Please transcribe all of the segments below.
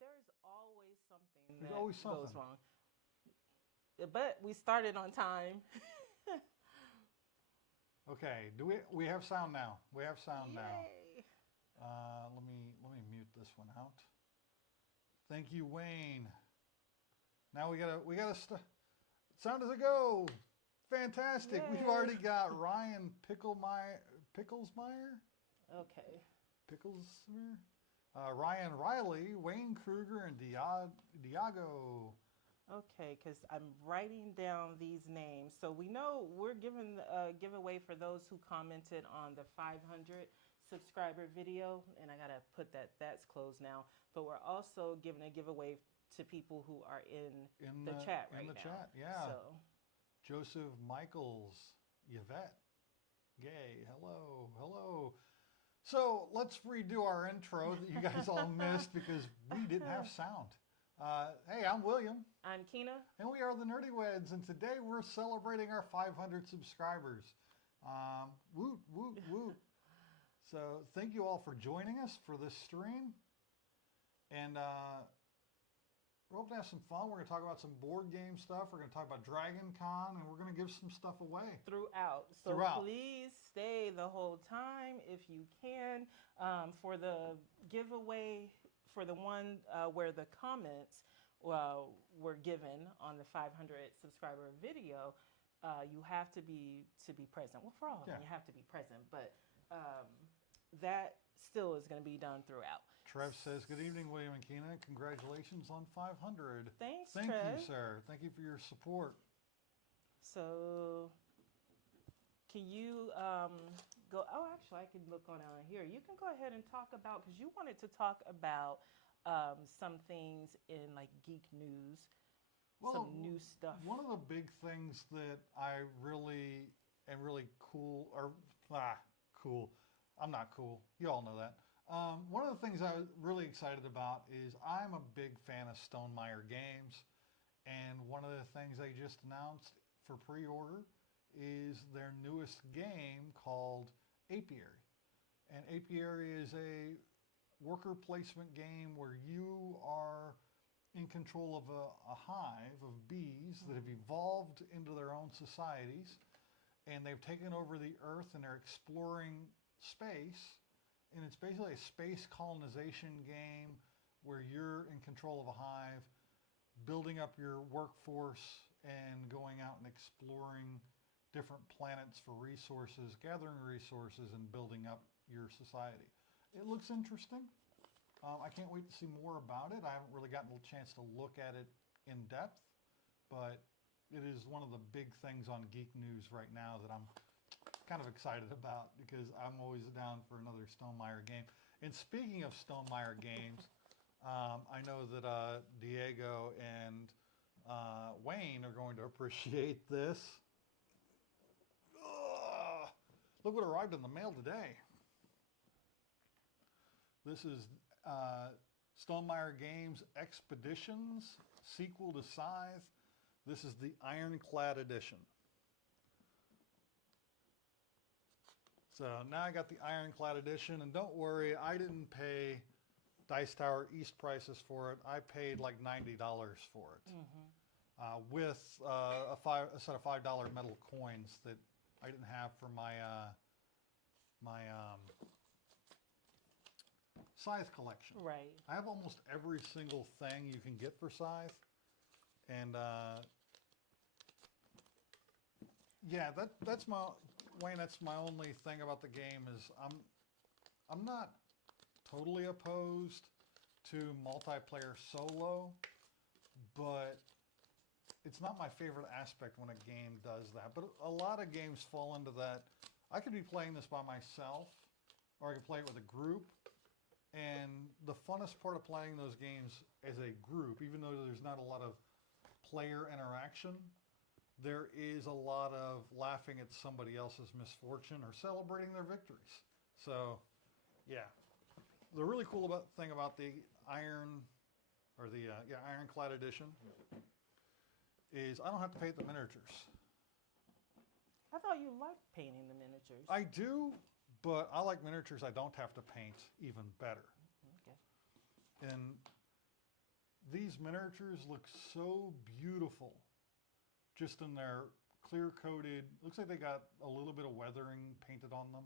there's always something There's that always something goes wrong. But we started on time. Okay, do we have sound now? We have sound now. Yay! Let me mute this one out. Thank you, Wayne. Now we gotta sound as a go. Fantastic. Yay. We've already got Ryan Picklesmeyer. Okay. Picklesmeyer. Ryan Riley, Wayne Kruger, and Diago. Okay, because I'm writing down these names. So we know we're giving a giveaway for those who commented on the 500 subscriber video. And I got to put that's closed now. But we're also giving a giveaway to people who are in the chat right now. In the chat, yeah. So. Joseph Michaels, Yvette, Gay, hello. So let's redo our intro that you guys all missed because we didn't have sound. Hey, I'm William. I'm Kina. And we are the Nerdy Weds, and today we're celebrating our 500 subscribers. Woot, woot, woot. So thank you all for joining us for this stream. And we're hoping to have some fun. We're going to talk about some board game stuff. We're going to talk about Dragon Con, and we're going to give some stuff away. Throughout. Please stay the whole time if you can. For the giveaway, for the one where the comments were given on the 500 subscriber video, you have to be present. Well, for all of them, you have to be present, but that still is going to be done throughout. Trev says, good evening, William and Kina. Congratulations on 500. Thanks, Thank Trev. you, sir. Thank you for your support. So, can you go? Oh, actually, I can look on here. You can go ahead and talk about, because you wanted to talk about some things in like geek news, some new stuff. One of the big things that I really am really cool, cool. I'm not cool. You all know that. One of the things I was really excited about is I'm a big fan of Stonemaier Games. And one of the things they just announced for pre-order is their newest game called Apiary. And Apiary is a worker placement game where you are in control of a hive of bees that have evolved into their own societies. And they've taken over the earth and they're exploring space, and it's basically a space colonization game where you're in control of a hive, building up your workforce and going out and exploring different planets for resources, gathering resources, and building up your society. It looks interesting. I can't wait to see more about it. I haven't really gotten a chance to look at it in depth, but it is one of the big things on Geek News right now that I'm kind of excited about because I'm always down for another Stonemaier game. And speaking of Stonemaier games, I know that Diego and Wayne are going to appreciate this. Ugh, look what arrived in the mail today. This is Stonemaier Games Expeditions, sequel to Scythe. This is the Ironclad edition. So now I got the Ironclad edition, and don't worry, I didn't pay Dice Tower East prices for it. I paid like $90 for it, with a set of $5 metal coins that I didn't have for my Scythe collection. Right. I have almost every single thing you can get for Scythe, and yeah, that's my Wayne. That's my only thing about the game is I'm not totally opposed to multiplayer solo, but it's not my favorite aspect when a game does that. But a lot of games fall into that. I could be playing this by myself, or I could play it with a group. And the funnest part of playing those games as a group, even though there's not a lot of player interaction, there is a lot of laughing at somebody else's misfortune or celebrating their victories. So, yeah. The really cool thing about the Ironclad edition is I don't have to paint the miniatures. I thought you liked painting the miniatures. I do, but I like miniatures I don't have to paint even better. Okay. And these miniatures look so beautiful just in their clear coated, looks like they got a little bit of weathering painted on them.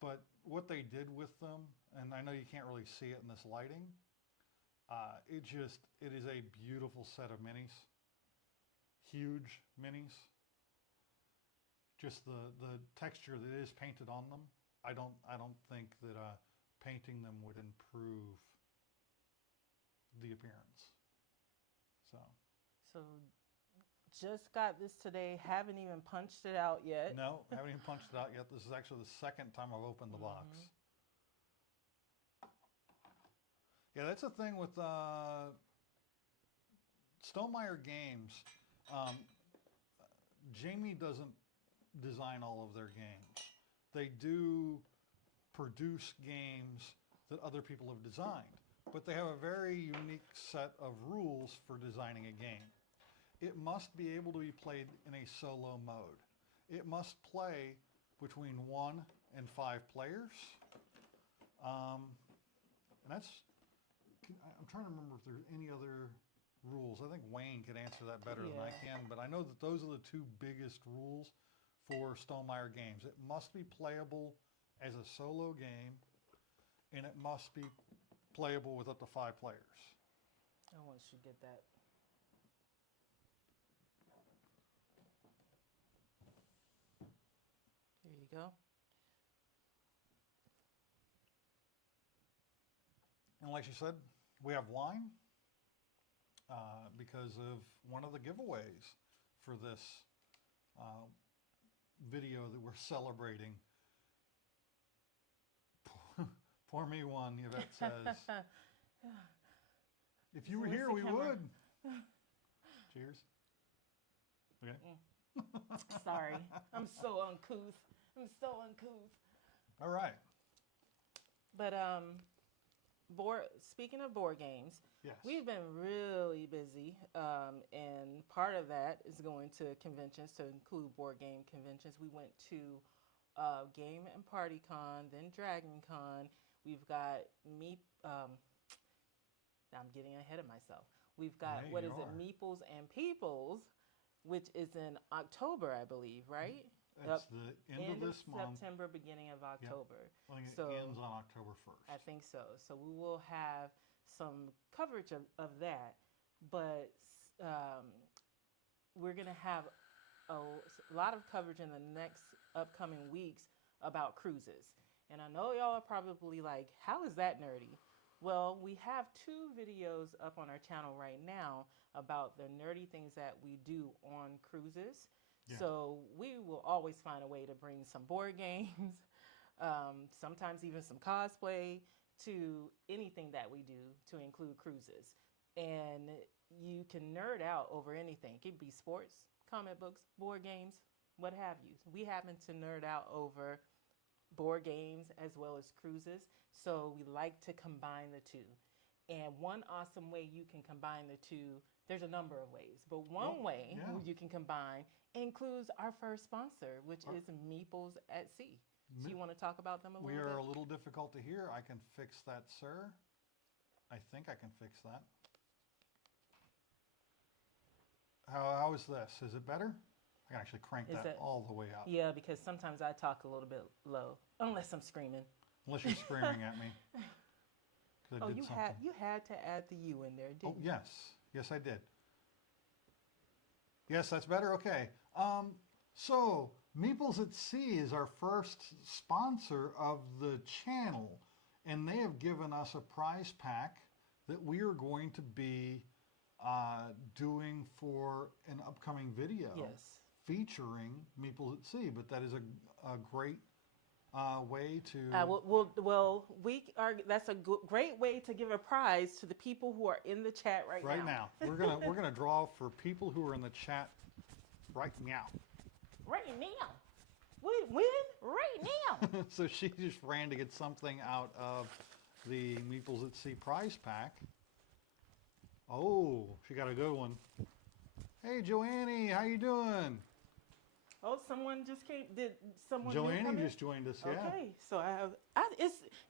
But what they did with them, and I know you can't really see it in this lighting, it is a beautiful set of minis. Huge minis. Just the texture that is painted on them. I don't think that painting them would improve the appearance. So just got this today. Haven't even punched it out yet. No, haven't even punched it out yet. This is actually the second time I've opened the box. Yeah, that's the thing with Stonemaier Games. Jamie doesn't design all of their games. They do produce games that other people have designed, but they have a very unique set of rules for designing a game. It must be able to be played in a solo mode. It must play between 1 and 5 players. And that's, I'm trying to remember if there's any other rules. I think Wayne could answer that better than I can, but I know that those are the 2 biggest rules for Stonemaier Games. It must be playable as a solo game, and it must be playable with up to 5 players. I want you to get that. There you go. And like she said, we have wine because of one of the giveaways for this video that we're celebrating. Pour me one, Yvette says. If you were Where's here, the we camera? would. Cheers. Okay. Sorry. I'm so uncouth. All right. But speaking of board games, Yes. we've been really busy, and part of that is going to conventions to include board game conventions. We went to Game and Party Con, then Dragon Con. We've got I'm getting ahead of myself. We've got, Yeah, what you is it, are. Meeples and Peoples, which is in October, I believe, right? It's the end of this month. September, beginning of October. I think it So- ends on October 1st. I think so. So we will have some coverage of that, but we're going to have a lot of coverage in the next upcoming weeks about cruises. And I know y'all are probably like, how is that nerdy? Well, we have 2 videos up on our channel right now about the nerdy things that we do on cruises. Yeah. So we will always find a way to bring some board games, sometimes even some cosplay, to anything that we do to include cruises. And you can nerd out over anything. It could be sports, comic books, board games, what have you. We happen to nerd out over board games as well as cruises. So we like to combine the 2. And one awesome way you can combine the 2, there's a number of ways, but one way you can combine includes our first sponsor, which is Meeples at Sea. So you want to talk about them a little bit? We are a little difficult to hear. I can fix that, sir. I think I can fix that. How is this? Is it better? I can actually crank that all the way up. Yeah, because sometimes I talk a little bit low, unless I'm screaming. Unless you're screaming at me. Oh, you had to add the U in there, didn't you? Yes. Yes, I did. Yes, that's better? Okay. So, Meeples at Sea is our first sponsor of the channel, and they have given us a prize pack that we are going to be doing for an upcoming video. Yes. Featuring Meeples at Sea, but that is a great way to. That's a great way to give a prize to the people who are in the chat right now. Right now, we're gonna draw for people who are in the chat right now. Right now, we win right now. So she just ran to get something out of the Meeples at Sea prize pack. Oh, she got a good one. Hey, Joanne, how you doing? Oh, someone just came. Did someone? Joanne just joined us. Yeah. Okay, so I have.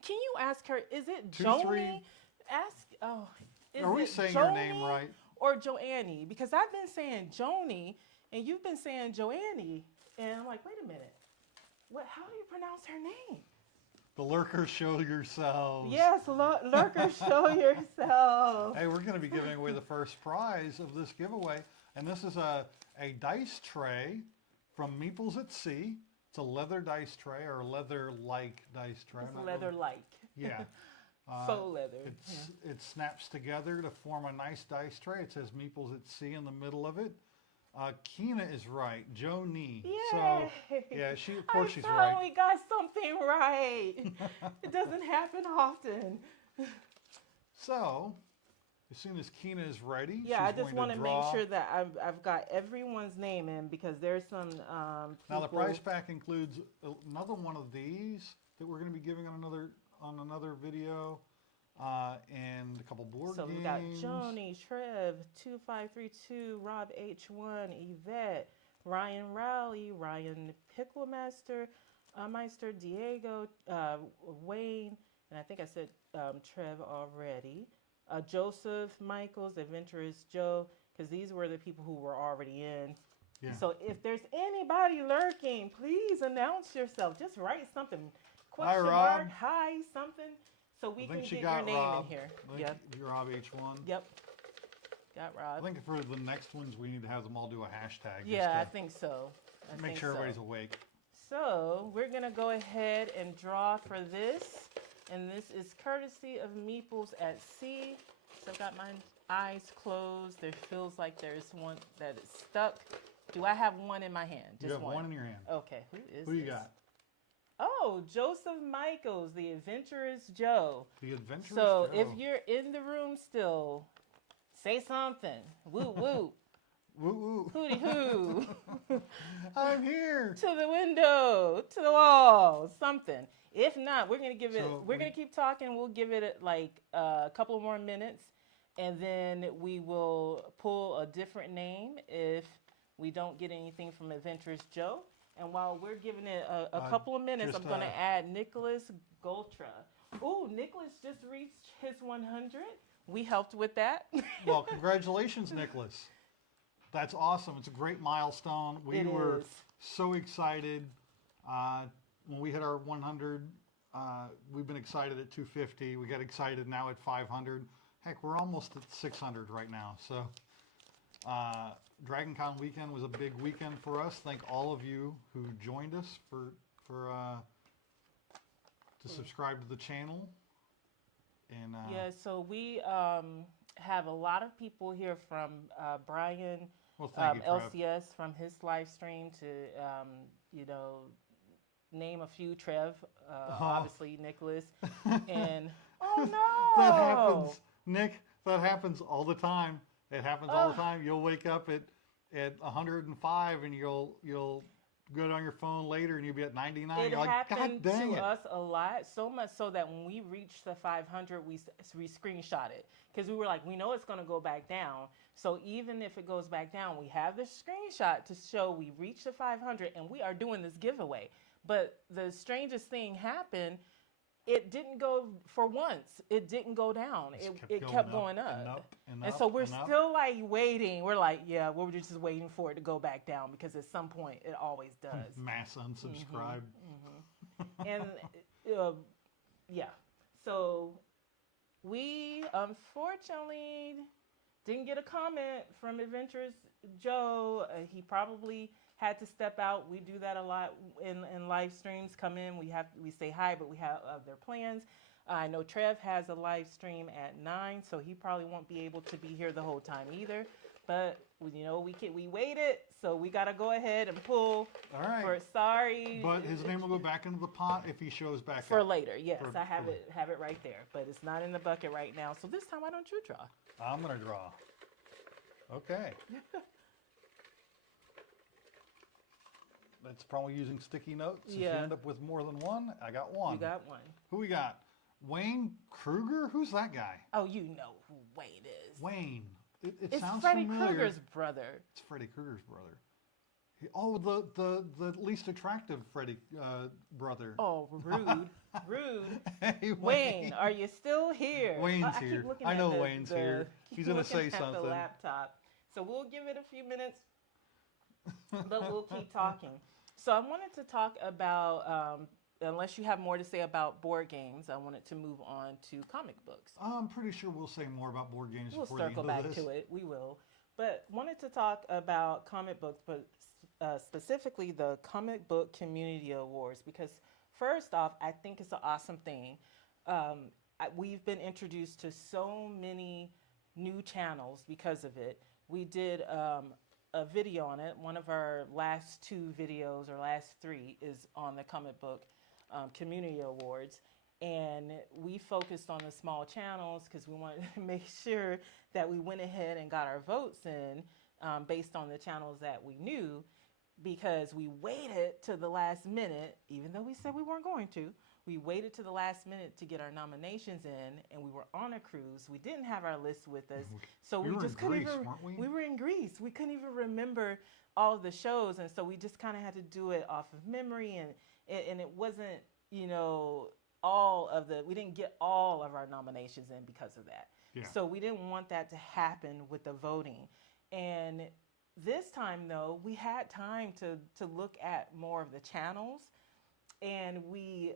Can you ask her? Is it 2, Joanie? 3. Ask. Oh, Is Are we it saying your name right? or Joannie? Because I've been saying Joni, and you've been saying Joannie, and I'm like, wait a minute, what? How do you pronounce her name? The lurkers, show yourselves. Yes, lurkers, show yourself. Hey, we're going to be giving away the first prize of this giveaway, and this is a dice tray from Meeples at Sea. It's a leather dice tray, or a leather-like dice tray. It's leather-like. Yeah. Faux leather. It snaps together to form a nice dice tray. It says Meeples at Sea in the middle of it. Kina is right. Joni. Yay. So, yeah, of course she's right. I finally got something right. It doesn't happen often. So, as soon as Kina is ready, yeah, she's I just want to make sure that I've got everyone's name in, because there's some people. Now, the prize pack includes another one of these that we're going to be giving on another video. And a couple board games. So we got Joni, Trev, 2532, Rob H1, Yvette, Ryan Rowley, Ryan Picklemaster, Meister, Diego, Wayne, and I think I said Trev already. Joseph, Michaels, Adventurous Joe, because these were the people who were already in. Yeah. So if there's anybody lurking, please announce yourself. Just write something. Question mark, hi, something. So we can get your name in here. Yep. You're Rob H1. Yep. Got Rob. I think for the next ones, we need to have them all do a hashtag. Yeah, I think so. Make sure everybody's awake. So we're going to go ahead and draw for this. And this is courtesy of Meeples at Sea. So I've got my eyes closed. There feels like there's one that is stuck. Do I have one in my hand? Just you have one in your hand. Okay. Who you got? Oh, Joseph Michaels, the Adventurous Joe. The Adventurous Joe. So if you're in the room still, say something. Woo woo. Woo woo. Hooty hoo. I'm here. To the window, to the wall, something. If not, we're gonna give it. We're gonna keep talking. We'll give it like a couple more minutes, and then we will pull a different name if we don't get anything from Adventurous Joe. And while we're giving it a couple of minutes, I'm going to add Nicholas Goltra. Ooh, Nicholas just reached his 100. We helped with that. Well, congratulations, Nicholas. That's awesome. It's a great milestone. We were so excited when we hit our 100. We've been excited at 250. We got excited now at 500. Heck, we're almost at 600 right now. So DragonCon weekend was a big weekend for us. Thank all of you who joined us to subscribe to the channel. And yeah, so we have a lot of people here from Brian LCS from his live stream to name a few. Trev, obviously Nicholas, and oh no, that happens, Nick. That happens all the time. It happens all the time. You'll wake up at 105 and you'll go on your phone later and you'll be at 99. It You're like, God dang it. To us a lot, so much so that when we reached the 500, we screenshot it because we were like, we know it's going to go back down. So even if it goes back down, we have the screenshot to show we reached the 500 and we are doing this giveaway. But the strangest thing happened. It didn't go for once. It didn't go down. It kept going up. And so we're still like waiting. We're like, yeah, we're just waiting for it to go back down because at some point it always does. Mass unsubscribe. And yeah. So we unfortunately didn't get a comment from Adventurous Joe. He probably had to step out. We do that a lot in live streams. Come in, we say hi, but we have other plans. I know Trev has a live stream at 9, so he probably won't be able to be here the whole time either. But we waited, so we gotta go ahead and pull. All right. Sorry. But his name will go back into the pot if he shows back for up. Later. Yes, I have it right there, but it's not in the bucket right now. So this time, why don't you draw? I'm gonna draw. Okay. That's probably using sticky notes. If you end up with more than one, I got one. You got one. Who we got? Wayne Kruger? Who's that guy? Oh, you know who Wayne is. Wayne. It it's sounds Freddy familiar. Krueger's brother. It's Freddy Krueger's brother. Oh, the least attractive Freddie brother. Oh, rude, rude. Hey, Wayne, are you still here? Wayne's I keep here. looking I at know Wayne's here. keep He's gonna looking say at something. the laptop. So we'll give it a few minutes, but we'll keep talking. So I wanted to talk about, unless you have more to say about board games, I wanted to move on to comic books. I'm pretty sure we'll say more about board games We'll before circle the end back of this. to it. We will. But wanted to talk about comic books, but specifically the Comic Book Community Awards, because first off, I think it's an awesome thing. We've been introduced to so many new channels because of it. We did a video on it. One of our last two videos, or last three, is on the Comic Book Community Awards. And we focused on the small channels because we wanted to make sure that we went ahead and got our votes in based on the channels that we knew, because we waited to the last minute, even though we said we weren't going to. We waited to the last minute to get our nominations in, and we were on a cruise. We didn't have our list with us, so we just couldn't even. Weren't we? We were in Greece. We couldn't even remember all of the shows, and so we just kind of had to do it off of memory, and it wasn't, we didn't get all of our nominations in because of that. Yeah. So we didn't want that to happen with the voting. And this time, though, we had time to look at more of the channels. And we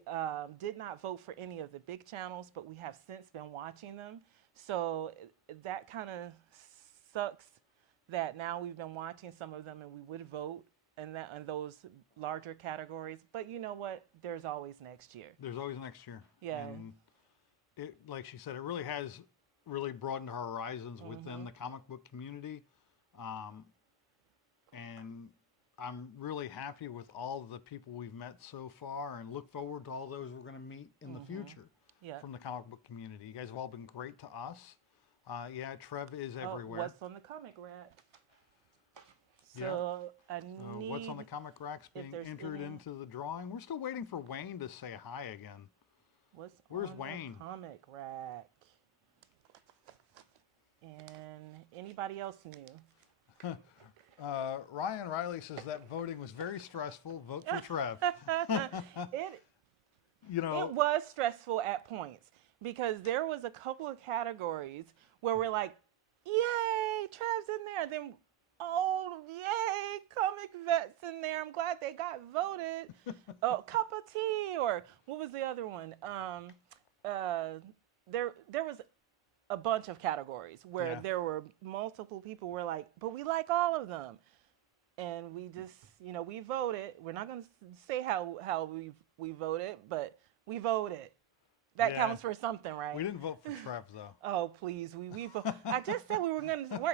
did not vote for any of the big channels, but we have since been watching them. So that kind of sucks that now we've been watching some of them and we would vote in those larger categories. But you know what? There's always next year. There's always next year. Yeah. And it, like she said, it really has broadened our horizons within the comic book community. And I'm really happy with all the people we've met so far, and look forward to all those we're going to meet in the future from the comic book community. You guys have all been great to us. Yeah, Trev is everywhere. What's on the comic rack? So I need. What's on the comic racks being entered into the drawing? We're still waiting for Wayne to say hi again. Where's Wayne? The comic rack? And anybody else new? Ryan Riley says that voting was very stressful. Vote for Trev. It was stressful at points, because there was a couple of categories where we're like, yay, Trev's in there. Then, oh, yay, Comic Vet's in there. I'm glad they got voted. Cup of tea, or what was the other one? There was a bunch of categories where there were multiple people were like, but we like all of them. And we just, we voted. We're not going to say how we voted, but we voted. That counts for something, right? We didn't vote for Trev, though. Oh, please. We I just said we weren't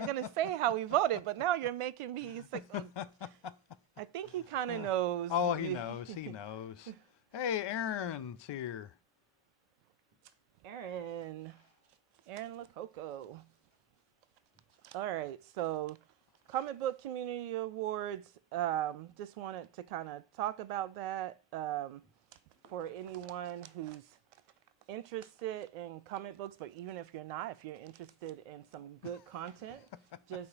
going to say how we voted, but now you're making me sick. I think he kind of knows. Oh, he knows. He knows. Hey, Aaron's here. Aaron Lococo. All right, so Comic Book Community Awards, just wanted to kind of talk about that for anyone who's interested in comic books, but even if you're not, if you're interested in some good content, just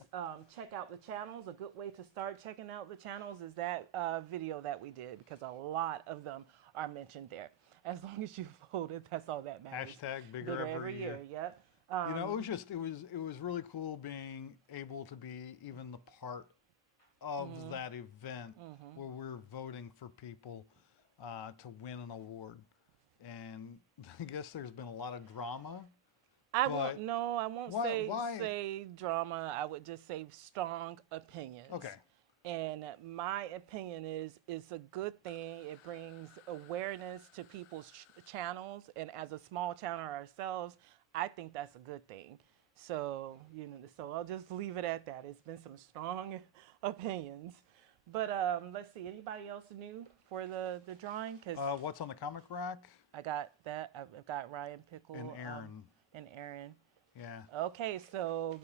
check out the channels. A good way to start checking out the channels is that video that we did, because a lot of them are mentioned there. As long as you voted, that's all that matters. Hashtag bigger every year. Yep. It was really cool being able to be even the part of that event where we're voting for people to win an award. And I guess there's been a lot of drama. I won't say drama. I would just say strong opinions. Okay. And my opinion is it's a good thing. It brings awareness to people's channels. And as a small channel ourselves, I think that's a good thing. So, so I'll just leave it at that. It's been some strong opinions. But let's see, anybody else new for the drawing? 'Cause what's on the comic rack? I got that. I've got Ryan Pickle. And Aaron. And Aaron. Yeah. Okay, so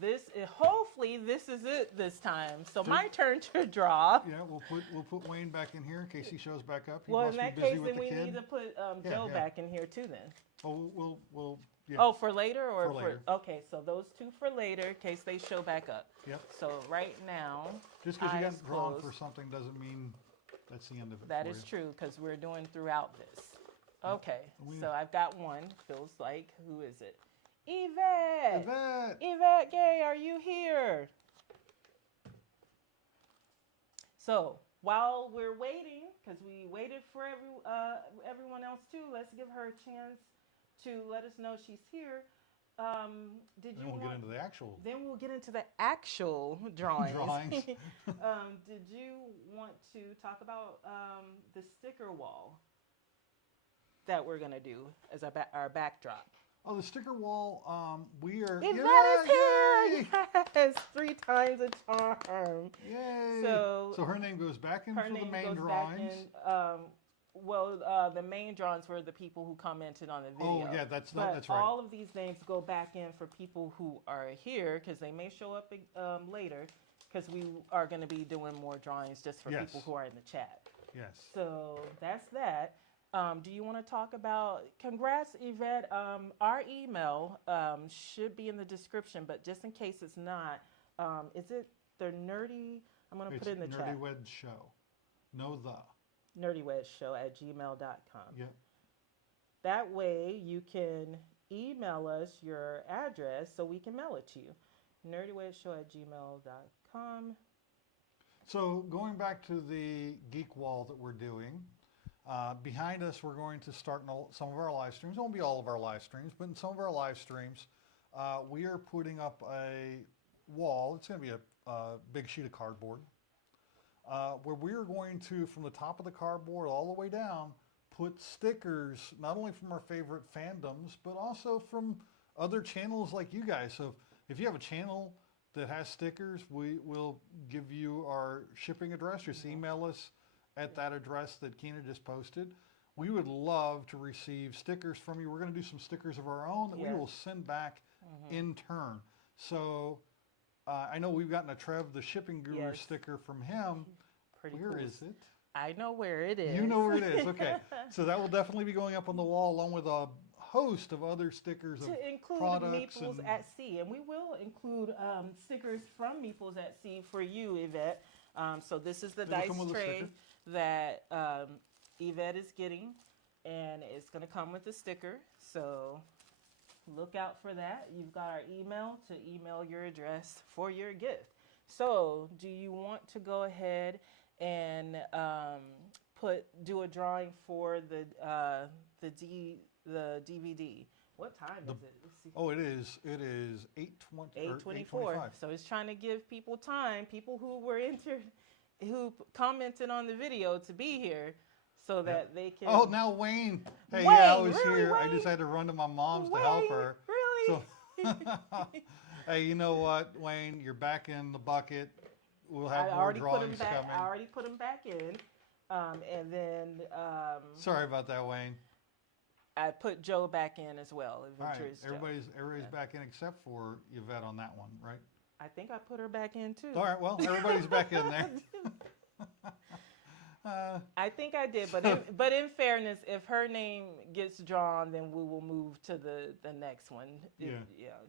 hopefully this is it this time. So my turn to draw. Yeah, we'll put Wayne back in here in case he shows back up. He Well, must in that be busy case, with then the we kid. need to put Yeah, Joe yeah. back in here too. Then. Oh, we'll yeah. Oh, for later or For later. Okay, so those two for later in case they show back up. Yep. So right now, Just because you eyes got drawn closed. for something doesn't mean that's the end of it. That for is you. true because we're doing throughout this. Okay, We- so I've got one. Feels like who is it? Yvette. Yvette. Yvette Gay, are you here? So while we're waiting, because we waited for everyone else too, let's give her a chance to let us know she's here. Did Then you we'll want? get into the actual. Then we'll get into the actual drawings. Drawings. Did you want to talk about the sticker wall that we're gonna do as our backdrop? Oh, the sticker wall. We are. Yvette is here. Yay! Yes, 3 times a charm. Yay! So her name goes back in Her for name the main goes drawings. back in. The main drawings were the people who commented on the video. Oh yeah, that's But that's right. all of these names go back in for people who are here because they may show up later because we are going to be doing more drawings just for Yes. people who are in the chat. Yes. So that's that. Do you want to talk about, congrats Yvette, our email should be in the description, but just in case it's not, is it the nerdy, I'm going to put it in the chat. Nerdy Wed Show. No the. nerdywedgeshow@gmail.com. Yep. That way you can email us your address so we can mail it to you. nerdywedgeshow@gmail.com. So going back to the geek wall that we're doing, behind us we're going to start some of our live streams. It won't be all of our live streams, but in some of our live streams, we are putting up a wall. It's going to be a big sheet of cardboard. Where we are going to, from the top of the cardboard all the way down, put stickers, not only from our favorite fandoms, but also from other channels like you guys. So if you have a channel that has stickers, we will give you our shipping address. Just email us at that address that Kina just posted. We would love to receive stickers from you. We're going to do some stickers of our own that we will send back in turn. So I know we've gotten a Trev the Shipping Guru sticker from him. Pretty Where cool. is it? I know where it is. You know where it is. Okay. So that will definitely be going up on the wall along with a host of other stickers of to include products Meeples and at Sea. And we will include stickers from Meeples at Sea for you, Yvette. So this is the It'll dice come with a tray sticker. that Yvette is getting. And it's going to come with a sticker. So look out for that. You've got our email to email your address for your gift. So do you want to go ahead and do a drawing for the DVD? What time is it? Let's see. Oh, it is 8:20. 8:24. So it's trying to give people time, people who were who commented on the video to be here so that they can. Oh, now Wayne. Hey, Wayne, yeah, I was really, here. I Wayne? just had to run to my mom's Wayne, to help her. Really? So, hey, you know what, Wayne? You're back in the bucket. We'll have more drawings coming. I already put them back in. And then Sorry about that, Wayne. I put Joe back in as well. All right, Adventurous Joe. everybody's back in except for Yvette on that one, right? I think I put her back in too. All right, well, everybody's back in there. I think I did, but in fairness, if her name gets drawn, then we will move to the next one. Yeah,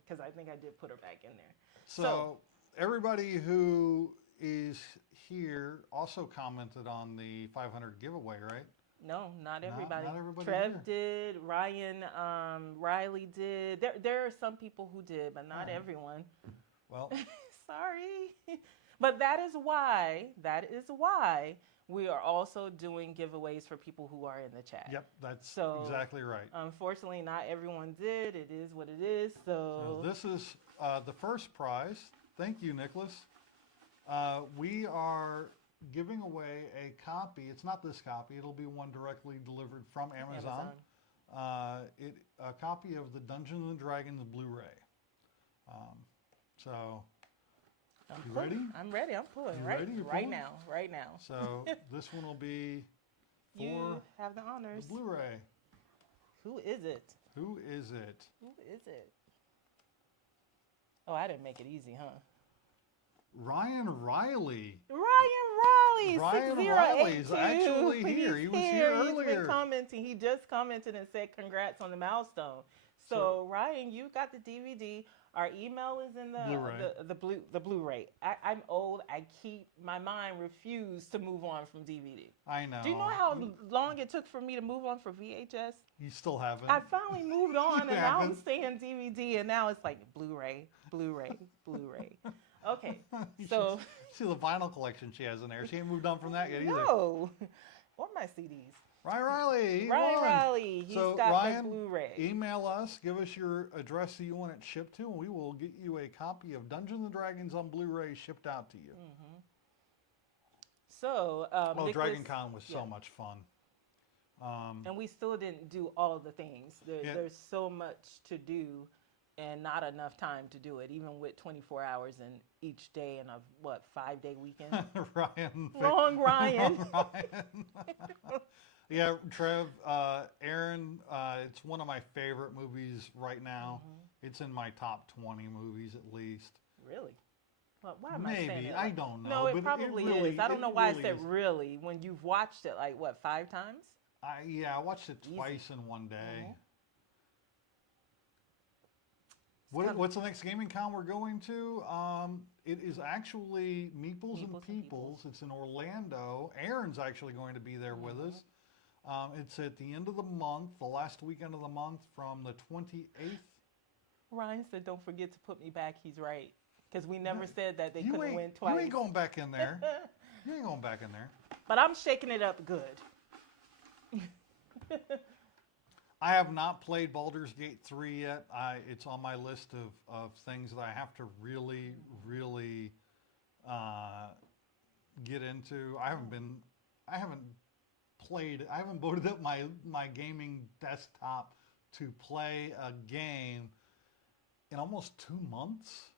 because I think I did put her back in there. So everybody who is here also commented on the 500 giveaway, right? No, not everybody. Not everybody Trev here. did. Ryan, Riley did. There are some people who did, but not everyone. Well, Sorry. But that is why we are also doing giveaways for people who are in the chat. yep, that's So, exactly right. Unfortunately, not everyone did. It is what it is. So this is the first prize. Thank you, Nicholas. We are giving away a copy. It's not this copy. It'll be one directly delivered from Amazon. A copy of the Dungeons and Dragons Blu-ray. So, you ready? I'm ready. I'm pulling You right ready? You're right pulling? now. Right now. So this one will be for You have the the honors. Blu-ray. Who is it? Who is it? Who is it? Oh, I didn't make it easy, huh? Ryan Riley. Ryan Ryan 6082. Riley is actually here. He's He was here He's earlier. been commenting. He just commented and said congrats on the milestone. So Ryan, you got the DVD. Our email is in the Blu-ray. I'm old. My mind refused to move on from DVD. I know. Do you know how long it took for me to move on for VHS? You still haven't. I finally moved on, and now I'm haven't? staying DVD, and now it's like Blu-ray. Okay, so see the vinyl collection she has in there. She ain't moved on from that yet either. no, or my CDs. Ryan Riley. He Ryan won. Riley. He's got Ryan, the Blu-ray. Email us. Give us your address that you want it shipped to, and we will get you a copy of Dungeons and Dragons on Blu-ray shipped out to you. Mm-hmm. So, Dragon Con was so much fun. And we still didn't do all the things. There's so much to do and not enough time to do it, even with 24 hours in each day and a, 5-day weekend? Ryan. Wrong Ryan. Wrong Ryan. Yeah, Trev, Aaron, it's one of my favorite movies right now. Mm-hmm. It's in my top 20 movies at least. Really? Well, why am I saying that? Maybe, I don't know. No, it probably really is. I don't know why really I said really when you've watched it 5 times? I watched it twice in one day. Mm-hmm. What's the next gaming con we're going to? It is actually Meeples and Peoples. It's in Orlando. Aaron's actually going to be there with us. It's at the end of the month, the last weekend of the month from the 28th. Ryan said, don't forget to put me back. He's right. Because we never said that they couldn't win twice. You ain't going back in there. You ain't going back in there. But I'm shaking it up good. I have not played Baldur's Gate 3 yet. It's on my list of things that I have to really, really get into. I haven't booted up my gaming desktop to play a game in almost 2 months.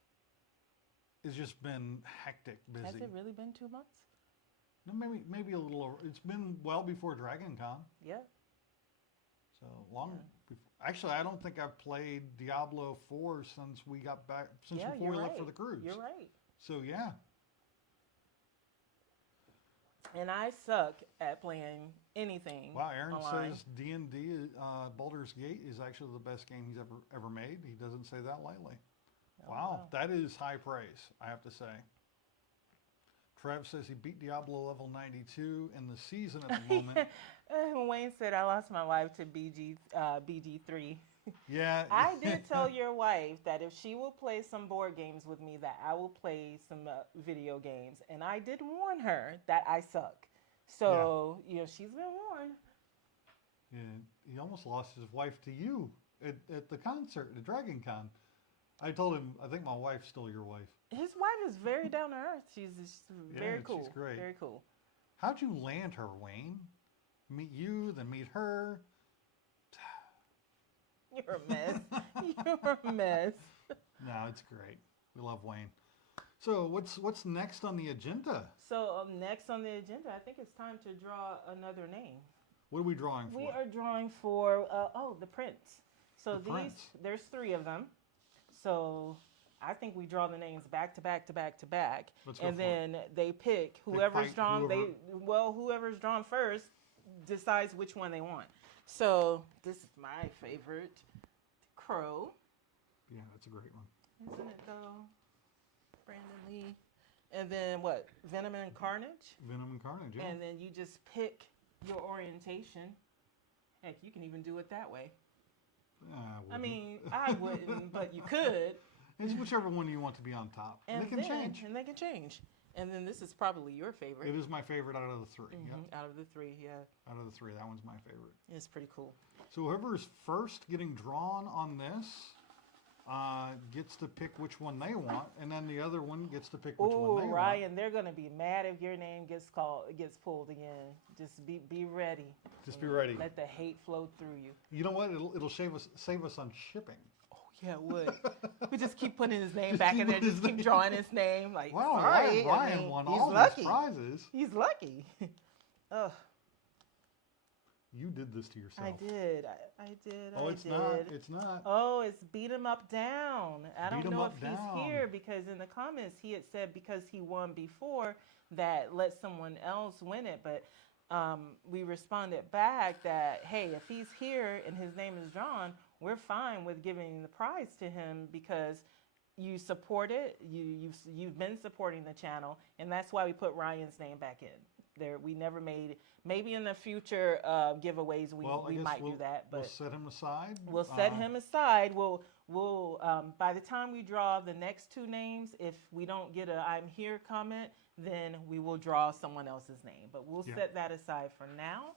It's just been hectic, busy. Has it really been 2 months? No, maybe a little over. It's been well before Dragon Con. Yeah. So long. Yeah. Actually, I don't think I've played Diablo 4 since we got back. Before we left for the cruise. You're right. So yeah. And I suck at playing anything. Wow, Aaron online. says D&D, Baldur's Gate is actually the best game he's ever made. He doesn't say that lightly. Oh, wow, that is high praise, I have to say. Trev says he beat Diablo level 92 in the season at the moment. Wayne said, I lost my wife to BG3. Yeah. I did tell your wife that if she will play some board games with me, that I will play some video games. And I did warn her that I suck. So, she's been warned. Yeah, he almost lost his wife to you at the concert, the Dragon Con. I told him, I think my wife's still your wife. His wife is very down to earth. She's very cool. She's great. Very cool. How'd you land her, Wayne? Meet you, then meet her. You're a mess. You're a mess. No, it's great. We love Wayne. So what's next on the agenda? So next on the agenda, I think it's time to draw another name. What are we drawing for? We are drawing for, the prince. So Prince. There's 3 of them. So I think we draw the names back to back to back to back. Let's go and for then they pick whoever's drawn. Whoever's drawn first decides which one they want. So this is my favorite, Crow. Yeah, that's a great one. Isn't it though? Brandon Lee. And then what? Venom and Carnage. Venom and Carnage, yeah. And then you just pick your orientation. Heck, you can even do it that way. I mean, I wouldn't, but you could. It's whichever one you want to be on top. And they can change. And they can change. And then this is probably your favorite. It is my favorite out of the 3. Mm-hmm. Yep. Out of the 3, yeah. Out of the 3, that one's my favorite. It's pretty cool. So whoever is first getting drawn on this gets to pick which one they want, and then the other one gets to pick which one they want. Ryan, they're gonna be mad if your name gets pulled again. Just be ready. Just be ready. Let the hate flow through you. You know what? It'll save us on shipping. Oh yeah, it would. We just keep putting his name back in there. Just keep drawing his name. Like, wow, sorry, Ryan won all lucky. these prizes. He's lucky. Ugh. You did this to yourself. I did. I did. Oh, I it's did. not. It's not. Oh, it's beat him up down. I don't know if he's down. here because in the comments he had said because he won before that let someone else win it. But we responded back that, hey, if he's here and his name is John, we're fine with giving the prize to him because you support it. You've been supporting the channel, and that's why we put Ryan's name back in. There, we never made. Maybe in the future giveaways we might do that, but we'll set him aside. We'll set him aside. We'll by the time we draw the next two names, if we don't get a "I'm here" comment, then we will draw someone else's name. But we'll set that aside for now.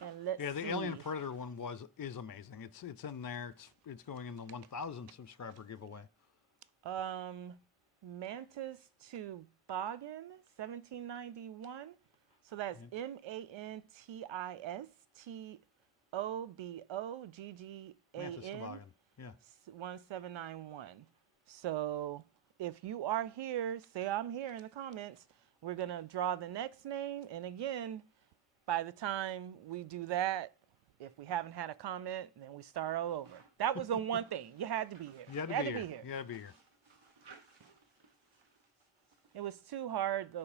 And let's the see. Alien Predator one is amazing. It's in there. It's going in the 1,000 subscriber giveaway. Mantis to Boggin 1791. So that's MantisToboggin. Yeah. 1791. So if you are here, say I'm here in the comments. We're gonna draw the next name, and again, by the time we do that, if we haven't had a comment, then we start all over. That was the one thing. You had to be here. You had to be here. You had to be here. It was too hard.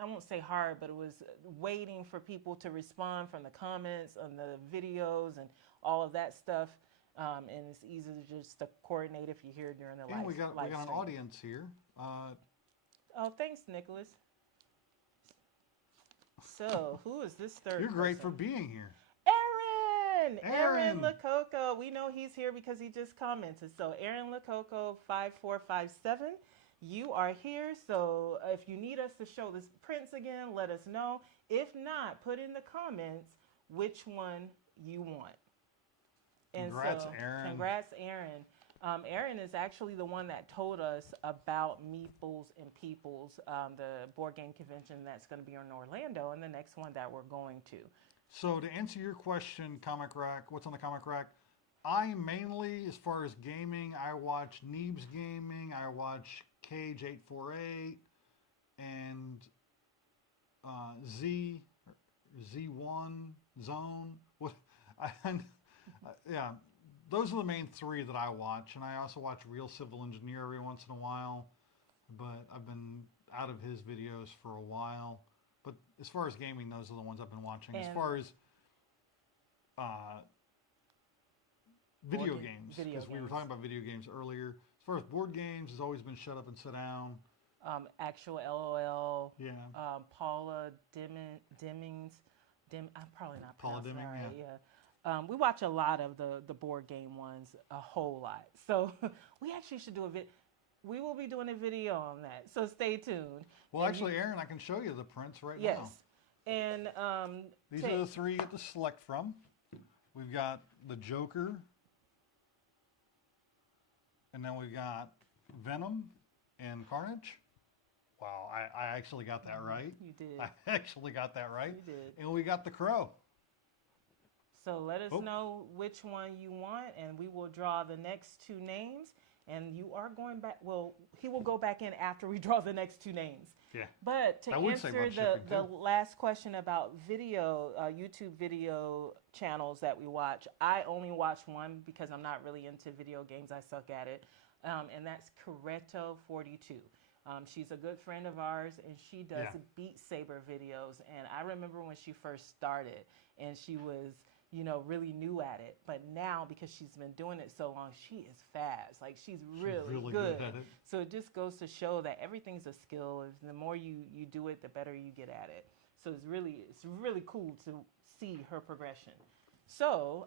I won't say hard, but it was waiting for people to respond from the comments on the videos and all of that stuff. And it's easy to just to coordinate if you're here during the live. And we got an stream. audience here. Oh, thanks, Nicholas. So, who is this third? You're great person? for being here. Aaron Lococo. We know he's here because he just commented. So, Aaron Lococo 5457. You are here, so if you need us to show this prints again, let us know. If not, put in the comments which one you want. And congrats, Aaron. Congrats, Aaron. Aaron is actually the one that told us about Meeples and Peoples, the board game convention that's going to be in Orlando, and the next one that we're going to. So to answer your question, Comic Rack, what's on the Comic Rack? I mainly, as far as gaming, I watch Neebs Gaming, I watch Cage 848, and Z1 Zone. Yeah, those are the main three that I watch, and I also watch Real Civil Engineer every once in a while, but I've been out of his videos for a while. But as far as gaming, those are the ones I've been watching. As far as video games, because we were talking about video games earlier. As far as board games, has always been Shut Up and Sit Down. Actual LOL. Yeah. Paula Demings. I'm probably not Paula pronouncing Deming, that right. Yeah. We watch a lot of the board game ones, a whole lot. So we actually should do a video. We will be doing a video on that. So stay tuned. Well, actually, Aaron, I can show you the prints right now. Yes. And these are the three you get to select from. We've got the Joker. And then we got Venom and Carnage. Wow, I actually got that right. You did. I actually got that right. You did. And we got the Crow. So let us know which one you want, and we will draw the next two names. And you are going back. Well, he will go back in after we draw the next two names. Yeah. But to answer the last question about video, YouTube video channels that we watch, I only watch one because I'm not really into video games. I suck at it. And that's Coretto42. She's a good friend of ours, and she does Beat Saber videos. And I remember when she first started, and she was, really new at it. But now, because she's been doing it so long, she is fast. Like, she's really good at it. So it just goes to show that everything's a skill. The more you do it, the better you get at it. So it's really cool to see her progression. So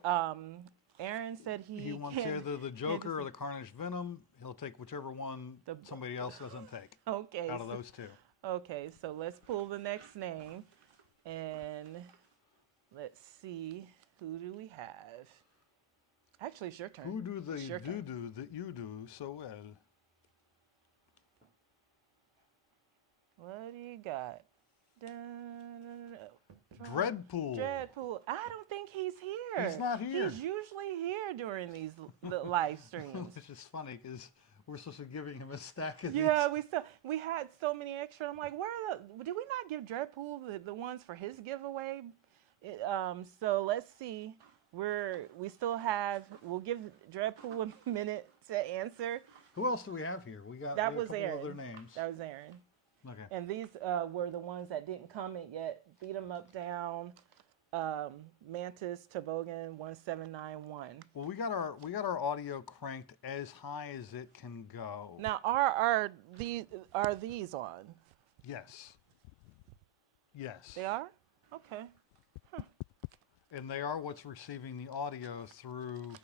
Aaron said he wants either the Joker or the Carnage Venom. He'll take whichever one somebody else doesn't take. Okay. Out of those two. Okay, so let's pull the next name, and let's see. Who do we have? Actually, it's your turn. Who do they do that you do so well? What do you got? Dreadpool. Dreadpool. I don't think he's here. He's not here. He's usually here during these live streams. It's just funny because we're supposed to be giving him a stack of these. Yeah, we had so many extra. I'm like, did we not give Dreadpool the ones for his giveaway? So let's see. We'll give Dreadpool a minute to answer. Who else do we have here? We got That we got was a couple Aaron. other names. That was Aaron. Okay. And these were the ones that didn't comment yet. Beat 'em Up Down, Mantis Toboggan 1791. Well, we got our audio cranked as high as it can go. Now, are these on? Yes. Yes. They are? Okay. And they are what's receiving the audio through.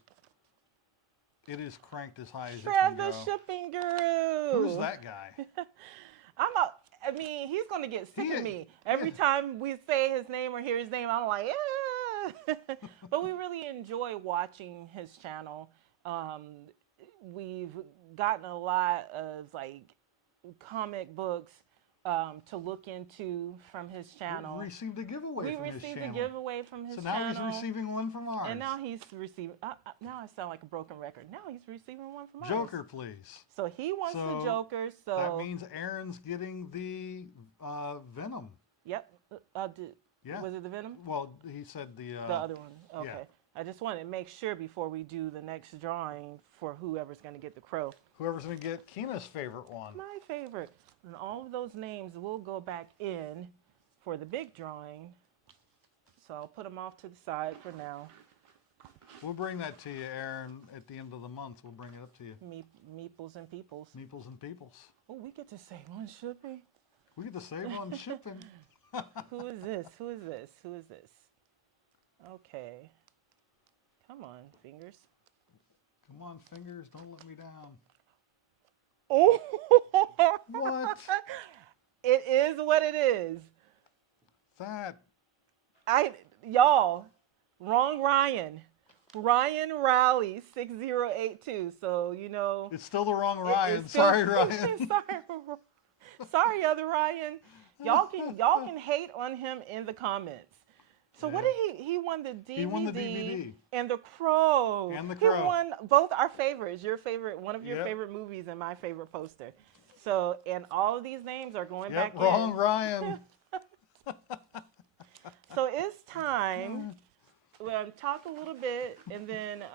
It is cranked as high as it can go. The shipping guru. Who's that guy? He's going to get sick of me. Every time we say his name or hear his name, I'm like, yeah. But we really enjoy watching his channel. We've gotten a lot of comic books to look into from his channel. We received a giveaway from his channel. We received a giveaway from his channel. So now he's receiving one from ours. And now he's receiving, now I sound like a broken record. Now he's receiving one from ours. Joker, please. So he wants the Joker. So that means Aaron's getting the Venom. Yep. Yeah. Was it the Venom? Well, he said the other one. Okay. Yeah. I just wanted to make sure before we do the next drawing for whoever's going to get the crow. Whoever's going to get Kina's favorite one. My favorite. And all of those names will go back in for the big drawing. So I'll put them off to the side for now. We'll bring that to you, Aaron, at the end of the month. We'll bring it up to you. Meeples and Peoples. Meeples and Peoples. Oh, we get to save on shipping. We get to save on shipping. Who is this? Who is this? Who is this? Okay. Come on, fingers. Come on, fingers. Don't let me down. Oh! What? It is what it is. Y'all, wrong Ryan. Ryan Rowley 6082. So it's still the wrong Ryan. Sorry, Ryan. Sorry, other Ryan. Y'all can hate on him in the comments. So what did he won the DVD? He won the DVD. And the Crow. And the Crow. He won both our favorites. One of your favorite movies and my favorite poster. So, and all of these names are going back in. Wrong Ryan. So it's time. We'll talk a little bit, and then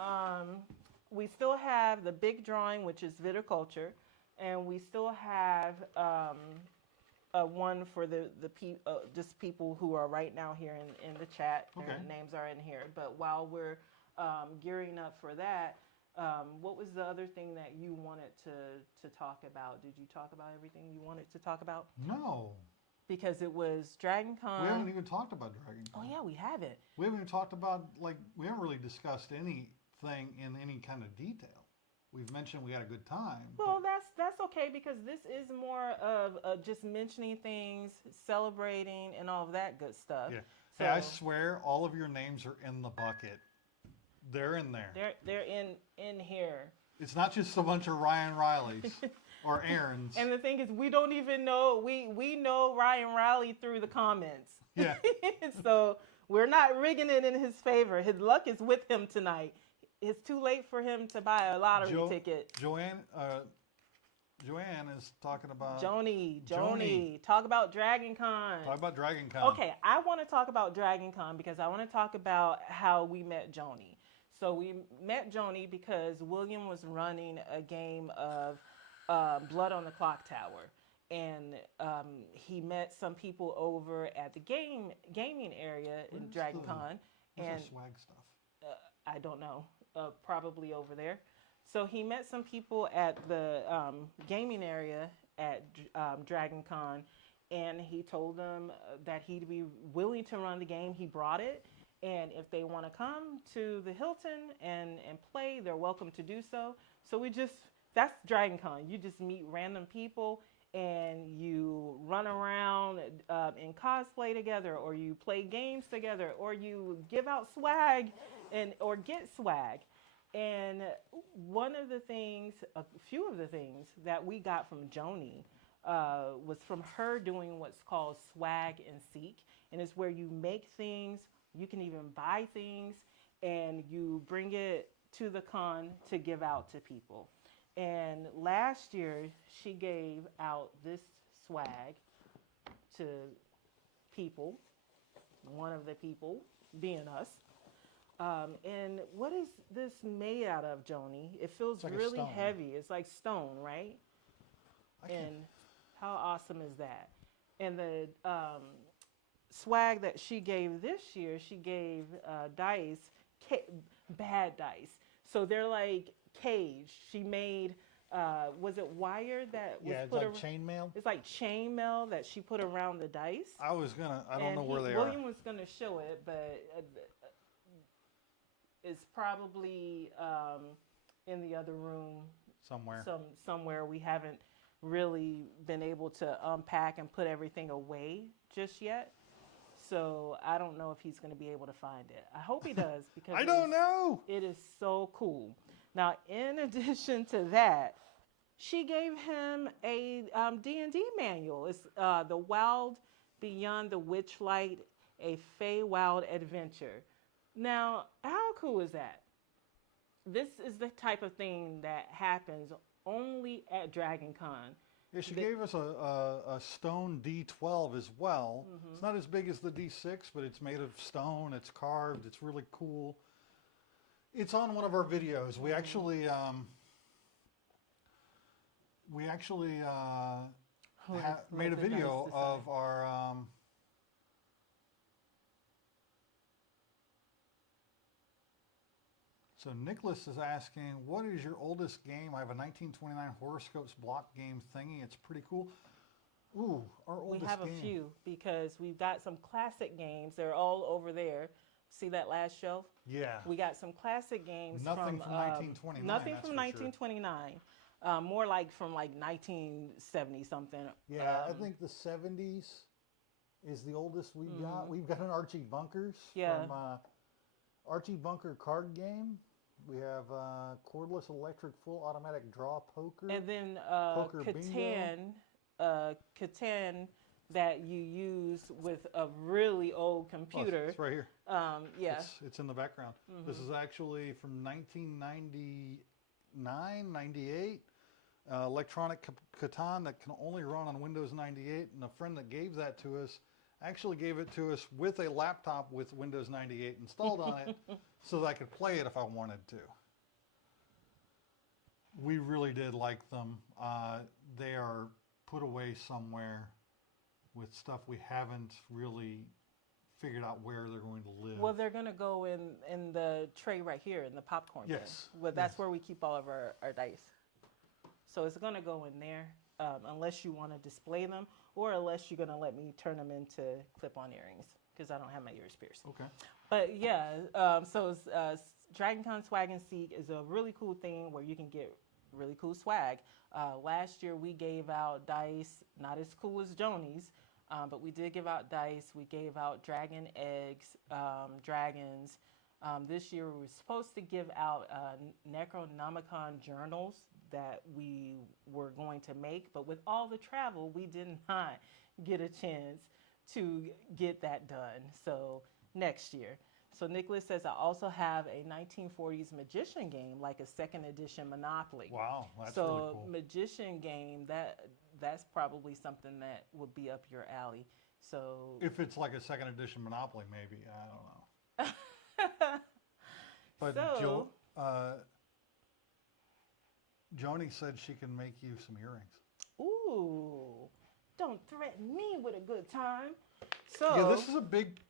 we still have the big drawing, which is viticulture, and we still have one for just people who are right now here in the chat. Okay. Their names are in here. But while we're gearing up for that, what was the other thing that you wanted to talk about? Did you talk about everything you wanted to talk about? No. Because it was Dragon Con. We haven't even talked about Dragon Con. Oh, yeah, we haven't. We haven't even talked about, we haven't really discussed anything in any kind of detail. We've mentioned we had a good time. Well, that's okay, because this is more of just mentioning things, celebrating, and all of that good stuff. Yeah. So, hey, I swear all of your names are in the bucket. They're in there. They're in here. It's not just a bunch of Ryan Rileys or Aarons. And the thing is, we don't even know, we know Ryan Riley through the comments. Yeah. So we're not rigging it in his favor. His luck is with him tonight. It's too late for him to buy a lottery ticket. Joanne is talking about... Joni. Talk about Dragon Con. Talk about Dragon Con. Okay, I want to talk about Dragon Con because I want to talk about how we met Joni. So we met Joni because William was running a game of Blood on the Clock Tower. And he met some people over at the gaming area in Dragon Con. Where's the swag stuff? I don't know. Probably over there. So he met some people at the gaming area at Dragon Con, and he told them that he'd be willing to run the game. He brought it, and if they want to come to the Hilton and play, they're welcome to do so. So that's Dragon Con. You just meet random people, and you run around in cosplay together, or you play games together, or you give out swag or get swag. And a few of the things that we got from Joni was from her doing what's called Swag and Seek. And it's where you make things, you can even buy things, and you bring it to the con to give out to people. And last year, she gave out this swag to people. one of the people, being us. And what is this made out of, Joni? It feels like really stone. heavy. It's like stone, right? I can't- And how awesome is that? And the swag that she gave this year, she gave dice, bad dice. So they're like caged. She made, was it wire that was Yeah, it's put like chainmail. It's like chainmail that she put around the dice. I don't know where they William are. was going to show it, but it's probably in the other room Somewhere. somewhere. We haven't really been able to unpack and put everything away just yet. So I don't know if he's going to be able to find it. I hope he does because I don't know. it is so cool. Now, in addition to that, she gave him a D&D manual. It's The Wild Beyond the Witchlight, a Feywild Adventure. Now, how cool is that? This is the type of thing that happens only at Dragon Con. Yeah, she gave us a stone D12 as well. It's not as big as the D6, but it's made of stone. It's carved. It's really cool. It's on one of our videos. We actually made a video of our so Nicholas is asking, what is your oldest game? I have a 1929 horoscopes block game thingy. It's pretty cool. Ooh, our oldest game. We have a few because we've got some classic games. They're all over there. See that last shelf? Yeah. We got some classic games Nothing from 1929. Nothing that's from for 1929. More like from like 1970 something. Yeah, I think the 70s is the oldest we got. We've got an Archie Bunkers from Archie Bunker card game. We have cordless electric full automatic draw poker. And then Poker Catan that you use with a really old computer. It's right here. Yeah. It's in the background. This is actually from 1999, 98. Electronic Catan that can only run on Windows 98. And a friend that gave that to us actually gave it to us with a laptop with Windows 98 installed on it so that I could play it if I wanted to. We really did like them. They are put away somewhere with stuff we haven't really figured out where they're going to live. Well, they're going to go in the tray right here in the popcorn bin. Yes. Well, that's where we keep all of our dice. So it's going to go in there unless you want to display them or unless you're going to let me turn them into clip-on earrings because I don't have my ears pierced. Okay. But yeah, so DragonCon Swag and Seek is a really cool thing where you can get really cool swag. Last year we gave out dice, not as cool as Joni's, but we did give out dice. We gave out dragon eggs, dragons. This year we were supposed to give out Necronomicon journals that we were going to make, but with all the travel, we did not get a chance to get that done. So next year. So Nicholas says, I also have a 1940s magician game, like a second edition Monopoly. Wow, that's really cool. So magician game, that's probably something that would be up your alley. So if it's like a second edition Monopoly, maybe, I don't know. But so, Joni said she can make you some earrings. Ooh, don't threaten me with a good time. So yeah, this is a big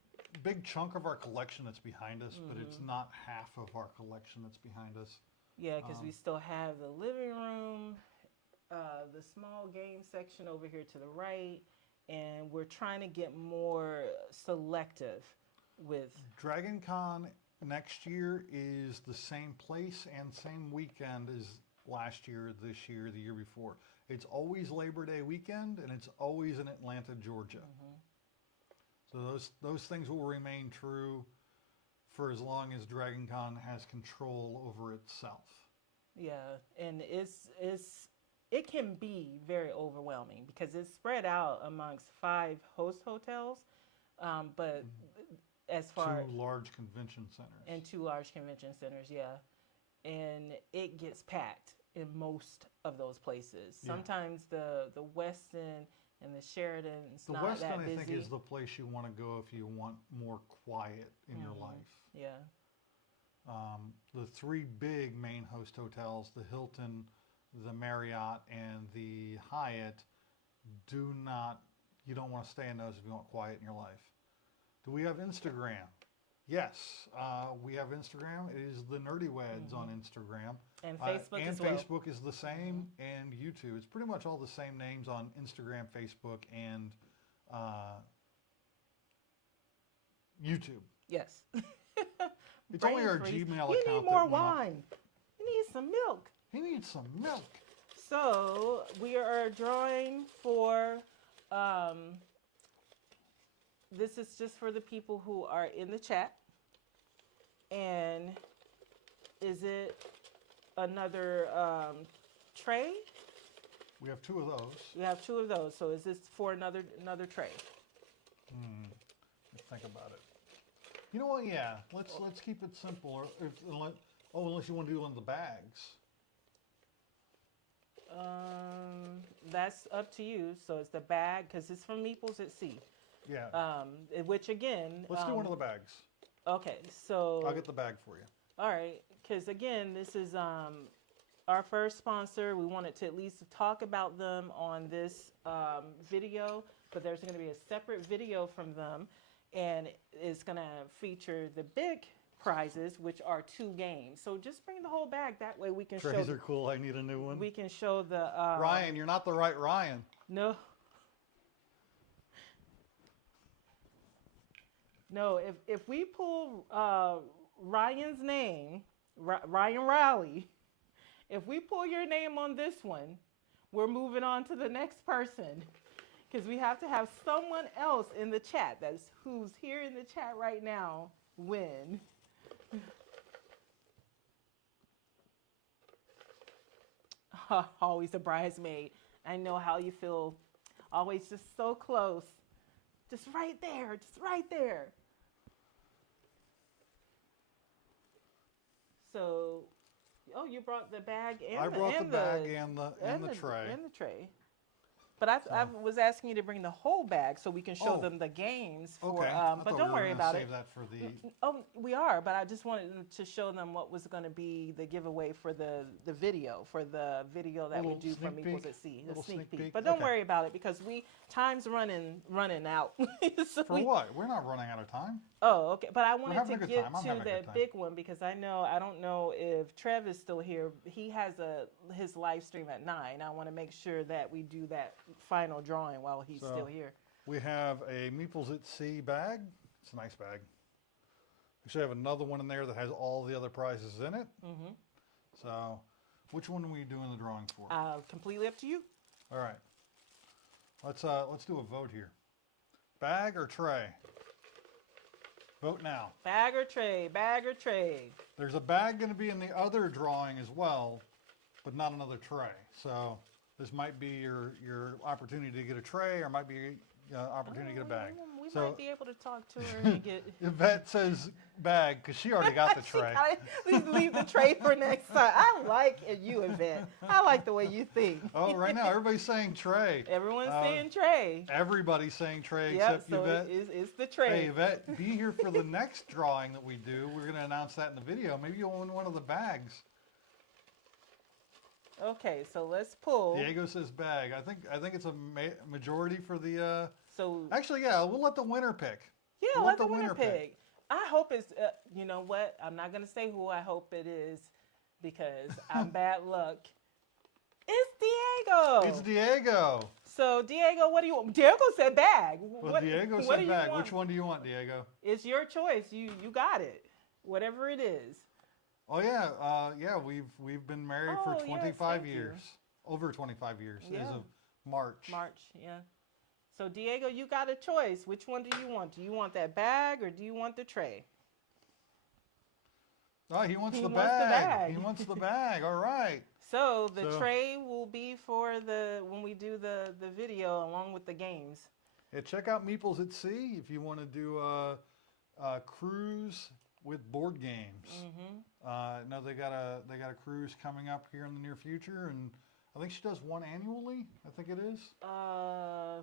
chunk of our collection that's behind us, but it's not half of our collection that's behind us. Yeah, because we still have the living room, the small game section over here to the right, and we're trying to get more selective with Dragon Con next year is the same place and same weekend as last year, this year, the year before. It's always Labor Day weekend, and it's always in Atlanta, Georgia. So those things will remain true for as long as Dragon Con has control over itself. Yeah, and it can be very overwhelming because it's spread out amongst 5 host hotels, but as far 2 large convention centers. And 2 large convention centers, yeah. And it gets packed in most of those places. Yeah. Sometimes the Westin and the Sheridan's The not West that End, busy. I think, is the place you want to go if you want more quiet in your life. Yeah. The three big main host hotels, the Hilton, the Marriott, and the Hyatt, you don't want to stay in those if you want quiet in your life. Do we have Instagram? Yes, we have Instagram. It is the Nerdy Weds on Instagram. And Facebook as well. And Facebook is the same, and YouTube. It's pretty much all the same names on Instagram, Facebook, and YouTube. Yes. It's only our Brain freeze. Gmail You account. need more that went up. wine. You need some milk. He needs some milk. So we are drawing for, this is just for the people who are in the chat. And is it another tray? We have two of those. You have two of those. So is this for another tray? Let's think about it. You know what? Yeah, let's keep it simple. Or unless you want to do one of the bags. That's up to you. So it's the bag because it's from Meeples at Sea. Yeah. Which again. Let's do one of the bags. Okay, so I'll get the bag for you. all right, because again, this is our first sponsor. We wanted to at least talk about them on this video, but there's going to be a separate video from them, and it's going to feature the big prizes, which are 2 games. So just bring the whole bag. That way we can Trays show. are cool. I need a new one. We can show the Ryan, you're not the right Ryan. No. No, if we pull Ryan's name, Ryan Riley, if we pull your name on this one, we're moving on to the next person. Because we have to have someone else in the chat who's here in the chat right now win. Always a bridesmaid. I know how you feel. Always just so close. Just right there. Just right there. So, you brought the bag and I brought the bag and the tray. And the tray. But I was asking you to bring the whole bag so we can show them the games. Okay. But don't worry about it. Save that for the. Oh, we are, but I just wanted to show them what was going to be the giveaway for the video that we do from Equals at Sea, the sneak peek. But don't worry about it because time's running out. For what? We're not running out of time. Oh, okay. But I wanted to get to the the big one because I don't know if Trev is still here. He has his live stream at 9. I want to make sure that we do that final drawing while he's still here. We have a Meeples at Sea bag. It's a nice bag. We should have another one in there that has all the other prizes in it. Mm-hmm. So, which one are we doing the drawing for? Completely up to you. All right. Let's do a vote here. Bag or tray? Vote now. Bag or tray, bag or tray. There's a bag going to be in the other drawing as well, but not another tray. So this might be your opportunity to get a tray, or might be opportunity to get a bag. We might be able to talk to her and get. Yvette says bag because she already got the tray. Leave the tray for next time. I like you, Yvette. I like the way you think. Oh, right now everybody's saying tray. Everyone's saying tray. Everybody's saying tray Yep, except so Yvette. It's the tray. Hey, Yvette, be here for the next drawing that we do. We're going to announce that in the video. Maybe you'll win one of the bags. Okay, so let's pull. Diego says bag. I think it's a majority for the. So actually, yeah, we'll let the winner pick. Yeah, let the winner pick. I hope it's. You know what? I'm not gonna say who I hope it is because I'm bad luck. It's Diego. It's Diego. So Diego, what do you want? Diego said bag. Well, Diego said bag. Which one do you want, Diego? It's your choice. You got it. Whatever it is. Oh yeah, we've been married for 25 years. Over 25 years as of March. Yeah. So Diego, you got a choice. Which one do you want? Do you want that bag or do you want the tray? Oh, he wants the bag. He wants the bag. All right. So the tray will be for when we do the video along with the games. Yeah, check out Meeples at Sea if you want to do a cruise with board games. Mm-hmm. No, they got a cruise coming up here in the near future, and I think she does one annually. I think it is. Uh,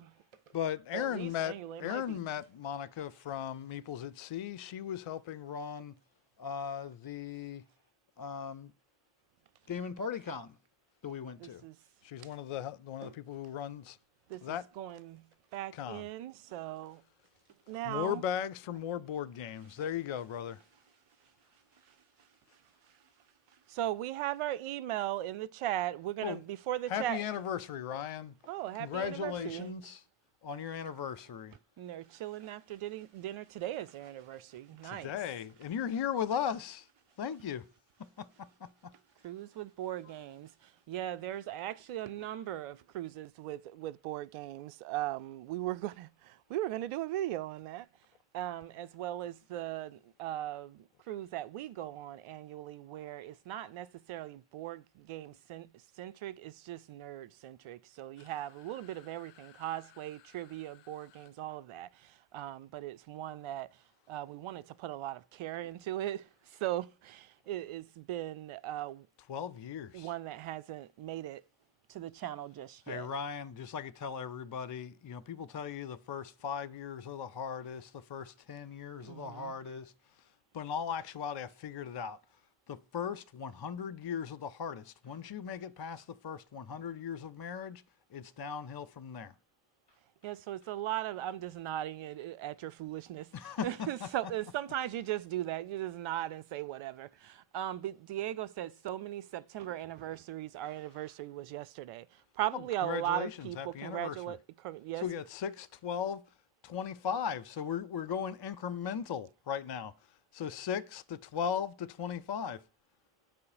But at least annually, it might be. Aaron met Monica from Meeples at Sea. She was helping run the Game and Party Con that we went to. She's one of the people who runs This that is going back con. in, so now More bags for more board games. There you go, brother. So we have our email in the chat. We're gonna before the chat. Happy anniversary, Ryan. Oh, happy Congratulations anniversary. on your anniversary. And they're chilling after dinner. Today is their anniversary. Nice. Today. And you're here with us. Thank you. Cruise with board games. Yeah, there's actually a number of cruises with board games. We were gonna do a video on that, as well as the cruise that we go on annually, where it's not necessarily board game centric. It's just nerd centric. So you have a little bit of everything: cosplay, trivia, board games, all of that. But it's one that we wanted to put a lot of care into it. So it's been 12 years. One that hasn't made it to the channel just yet. Hey, Ryan, just like I tell everybody, people tell you the first 5 years are the hardest, the first 10 years are the hardest. But in all actuality, I figured it out. The first 100 years are the hardest. Once you make it past the first 100 years of marriage, it's downhill from there. Yeah, so it's a lot of, I'm just nodding at your foolishness. So sometimes you just do that. You just nod and say whatever. Diego said so many September anniversaries. Our anniversary was yesterday. Probably a lot of people. Congratulations. Yes. So we got 6, 12, 25. So we're going incremental right now. So 6 to 12 to 25.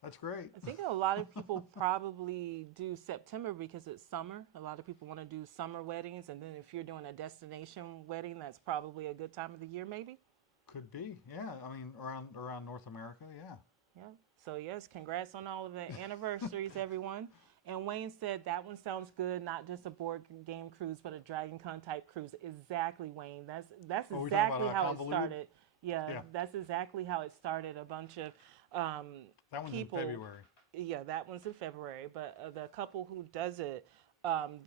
That's great. I think a lot of people probably do September because it's summer. A lot of people want to do summer weddings. And then if you're doing a destination wedding, that's probably a good time of the year, maybe? Could be, yeah. I mean, around North America, yeah. Yeah. So, yes, congrats on all of the anniversaries, everyone. And Wayne said that one sounds good, not just a board game cruise, but a Dragon Con type cruise. Exactly, Wayne. That's exactly how it started. Yeah, that's exactly how it started. A bunch of that one's people. In February. Yeah, that one's in February. But the couple who does it,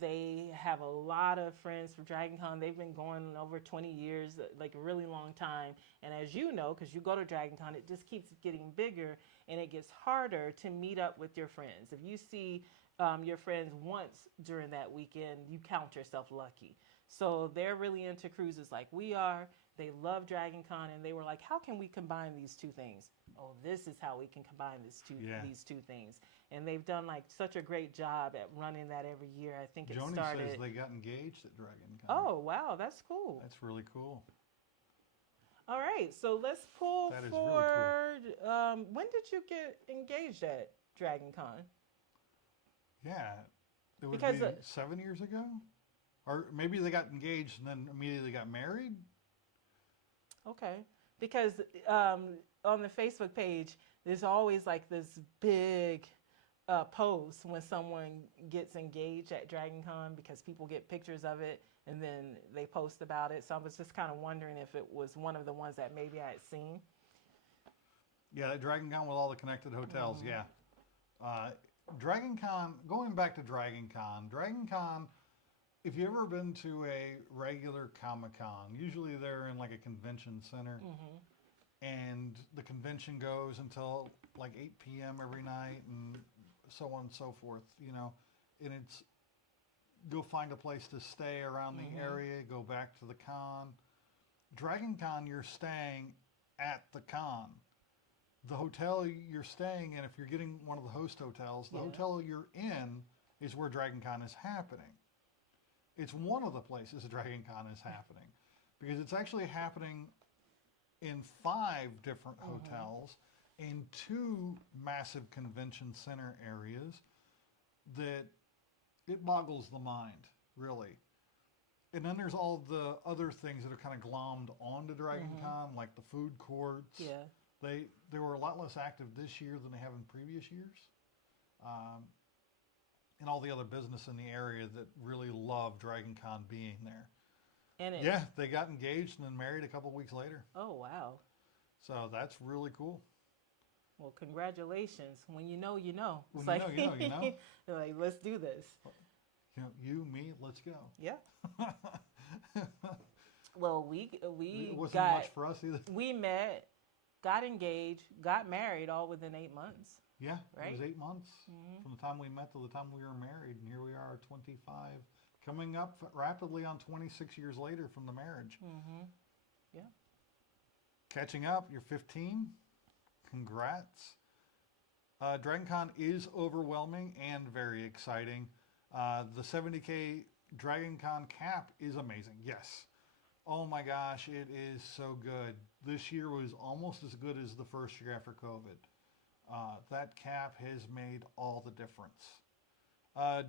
they have a lot of friends from Dragon Con. They've been going over 20 years, like a really long time. And as you know, because you go to Dragon Con, it just keeps getting bigger and it gets harder to meet up with your friends. If you see your friends once during that weekend, you count yourself lucky. So they're really into cruises like we are. They love Dragon Con, and they were like, how can we combine these two things? Oh, this is how we can combine these two things. And they've done like such a great job at running that every year. I think Joni started. says they got engaged at Dragon Con. Oh, wow, that's cool. That's really cool. All right, so let's pull that is forward. Really cool. When did you get engaged at Dragon Con? Yeah, it would Because, be 7 years ago? Or maybe they got engaged and then immediately got married? Okay, because on the Facebook page, there's always like this big post when someone gets engaged at Dragon Con because people get pictures of it and then they post about it. So I was just kind of wondering if it was one of the ones that maybe I had seen. Yeah, that Dragon Con with all the connected hotels, yeah. Dragon Con, going back to Dragon Con, if you've ever been to a regular Comic-Con, usually they're in like a convention center, and the convention goes until like 8 p.m. every night and so on and so forth, and it's go find a place to stay around the area, go back to the con. Dragon Con, you're staying at the con. The hotel you're staying in, if you're getting one of the host hotels, the hotel you're in is where Dragon Con is happening. It's one of the places Dragon Con is happening because it's actually happening in 5 different hotels in 2 massive convention center areas that it boggles the mind, really. And then there's all the other things that are kind of glommed onto Dragon Con, like the food courts. Yeah. They were a lot less active this year than they have in previous years. And all the other business in the area that really love Dragon Con being there. And they got engaged and then married a couple weeks later. Oh, wow. So that's really cool. Well, congratulations. When you know, you know. When It's you know, you know, you know. they're like, let's do this. You know, you, me, let's go. Yeah. Well, It wasn't got much for us either. we met, got engaged, got married all within 8 months. Yeah, Right? it was 8 months Mhm. from the time we met to the time we were married, and here we are, 25, coming up rapidly on 26 years later from the marriage. Mhm. Yeah. Catching up, you're 15. Congrats. DragonCon is overwhelming and very exciting. The 70K DragonCon cap is amazing. Yes. Oh my gosh, it is so good. This year was almost as good as the first year after COVID. That cap has made all the difference.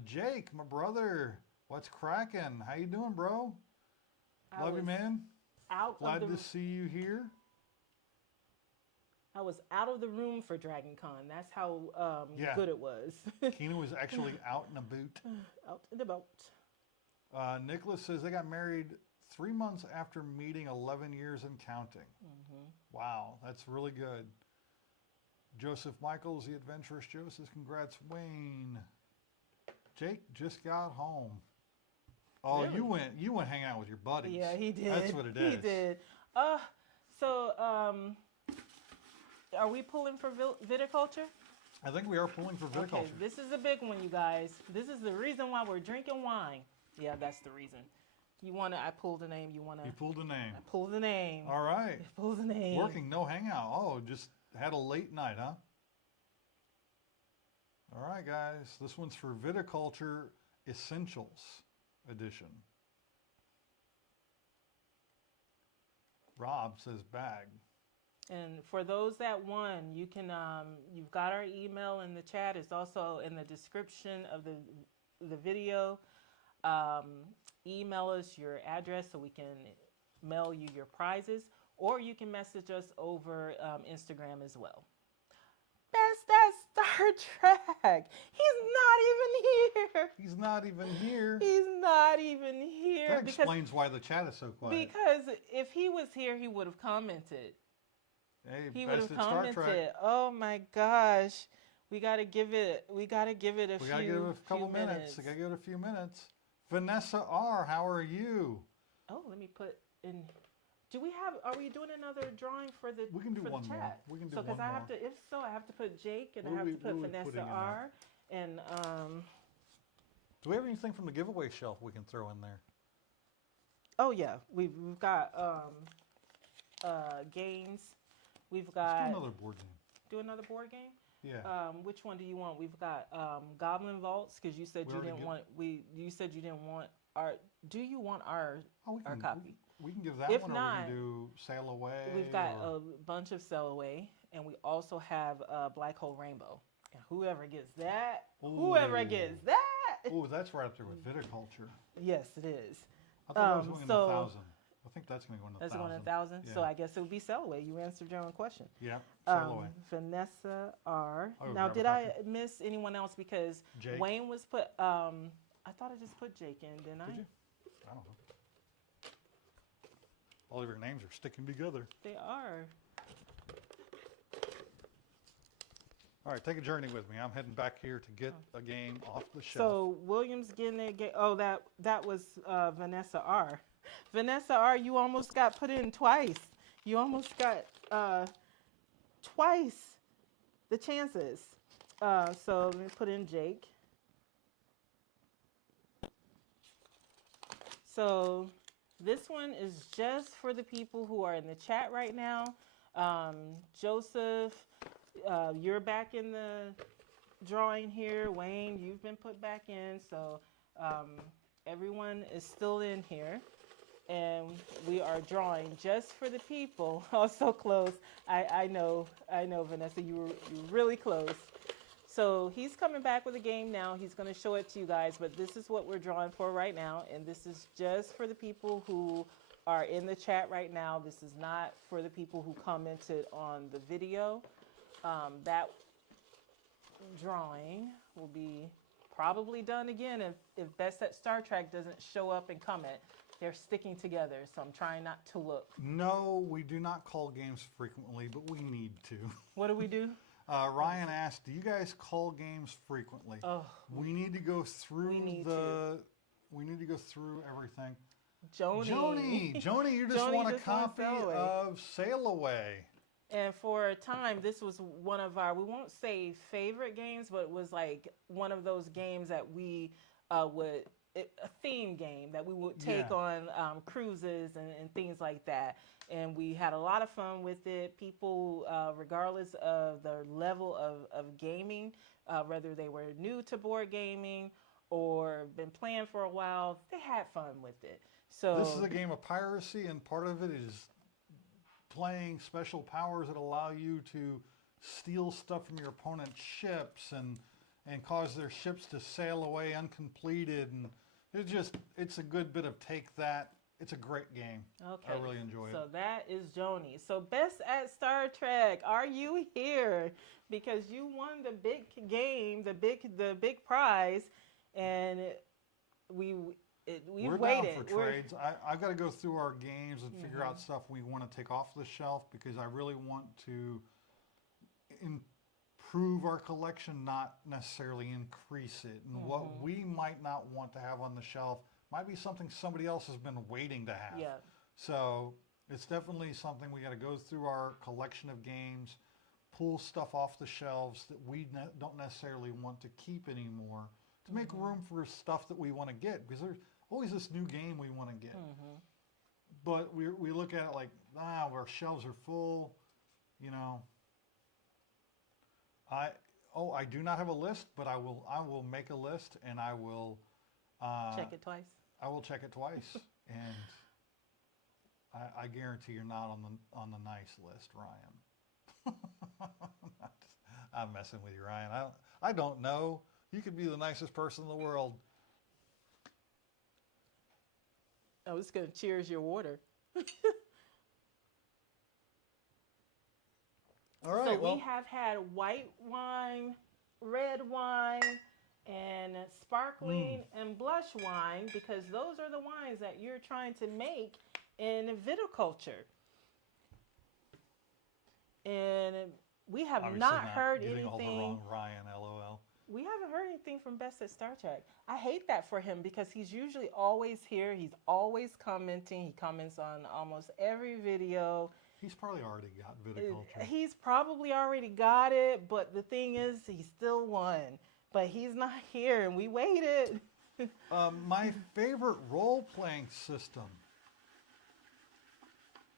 Jake, my brother, what's cracking? How you doing, bro? Love you, man. Glad to see you here. I was out of the room for DragonCon. That's how good it was. Kina was actually out in a boot. Out in the boat. Nicholas says they got married 3 months after meeting, 11 years and counting. Mhm. Wow, that's really good. Joseph Michaels, the adventurous Joe, says, congrats, Wayne. Jake just got home. Oh, Really? you went hang out with your buddies. Yeah, he did. That's what it is. He did. So, are we pulling for viticulture? I think we are pulling for viticulture. Okay, this is a big one, you guys. This is the reason why we're drinking wine. Yeah, that's the reason. I pulled a name. You pulled a name. I pulled the name. All right. I pulled the name. Working, no hangout. Oh, just had a late night, huh? All right, guys. This one's for Viticulture Essentials Edition. Rob says bag. And for those that won, you can you've got our email in the chat. It's also in the description of the video. Email us your address so we can mail you your prizes, or you can message us over Instagram as well. That's that Star Trek. He's not even here. He's not even here. That explains why the chat is so quiet. Because if he was here, he would have commented. Hey, He would have bested Star Trek. commented. Oh my gosh. We gotta give it a We gotta give it a couple minutes. We gotta give it a few minutes. Vanessa R, how are you? Oh, let me put in. Are we doing another drawing for the We can do for one the more. chat? We can do So one because I more. have to, if so, I have to put Jake and What I have are to put we Vanessa putting in R and Do we have anything from the giveaway shelf we can throw in there? oh yeah, we've got games. We've Let's got do another board game. do another board game. Yeah. Which one do you want? We've got Goblin Vaults because you said We you already didn't want you said you didn't want our. Do you want our Oh, we our can, copy? We can give that If one, or not, we can do Sail Away. We've got or, a bunch of Sail Away, and we also have Black Hole Rainbow. And whoever gets that, Oh, that's right up there with Viticulture. yes, it is. I thought that was going in 1,000. I think that's going to go in 1,000. That's going in 1,000. Yeah. So I guess it would be Sail Away. You answered your own question. Yeah, Sail Away. Vanessa R. Oh, Now, grab a did I copy. miss anyone else? Because Jake. Wayne was put. I thought I just put Jake in, didn't I? Did you? I don't know. All of your names are sticking together. They are. All right, take a journey with me. I'm heading back here to get a game off the shelf. So William's getting it. Oh, that was Vanessa R. Vanessa R. You almost got put in twice. You almost got twice the chances. So let me put in Jake. So this one is just for the people who are in the chat right now. Joseph, you're back in the drawing here. Wayne, you've been put back in. So everyone is still in here. And we are drawing just for the people. Oh, so close. I know, Vanessa, you were really close. So he's coming back with a game now. He's going to show it to you guys, but this is what we're drawing for right now. And this is just for the people who are in the chat right now. This is not for the people who commented on the video. That drawing will be probably done again if Best at Star Trek doesn't show up and comment. They're sticking together, so I'm trying not to look. No, we do not call games frequently, but we need to. What do we do? Ryan asked, "Do you guys call games frequently?" Oh, We need to go through we need We need to go through everything. Joni. Joni, you just Joni want a just wants copy Sail Away. of Sail Away. And for a time, this was one of our, we won't say favorite games, but it was like one of those games that we would, a theme game that we would take on cruises and things like that. And we had a lot of fun with it. People, regardless of the level of gaming, whether they were new to board gaming or been playing for a while, they had fun with it. So this is a game of piracy, and part of it is playing special powers that allow you to steal stuff from your opponent's ships and cause their ships to sail away uncompleted. And it's a good bit of take that. It's a great game. Okay. I really enjoy it. So that is Joni. So Best at Star Trek, are you here? Because you won the big game, the big prize, and we've We're waited. down for trades. I've got to go through our games and figure out stuff we want to take off the shelf, because I really want to improve our collection, not necessarily increase it. And what we might not want to have on the shelf might be something somebody else has been waiting to have. Yeah. So it's definitely something we got to go through our collection of games, pull stuff off the shelves that we don't necessarily want to keep anymore, to make room for stuff that we want to get, because there's always this new game we want to get. But we look at it like, our shelves are full, you know. I do not have a list, but I will make a list, and I will check it twice. I will check it twice, and I guarantee you're not on the nice list, Ryan. I'm messing with you, Ryan. I don't know. You could be the nicest person in the world. I was going to cheers your water. All right. So we have had white wine, red wine, and sparkling and blush wine, because those are the wines that you're trying to make in viticulture. And we have Obviously not heard getting all the anything. wrong Ryan, LOL. We haven't heard anything from Best at Star Trek. I hate that for him, because he's usually always here. He's always commenting. He comments on almost every video. He's probably already got viticulture. He's probably already got it, but the thing is, he still won. But he's not here, and we waited. My favorite role-playing system.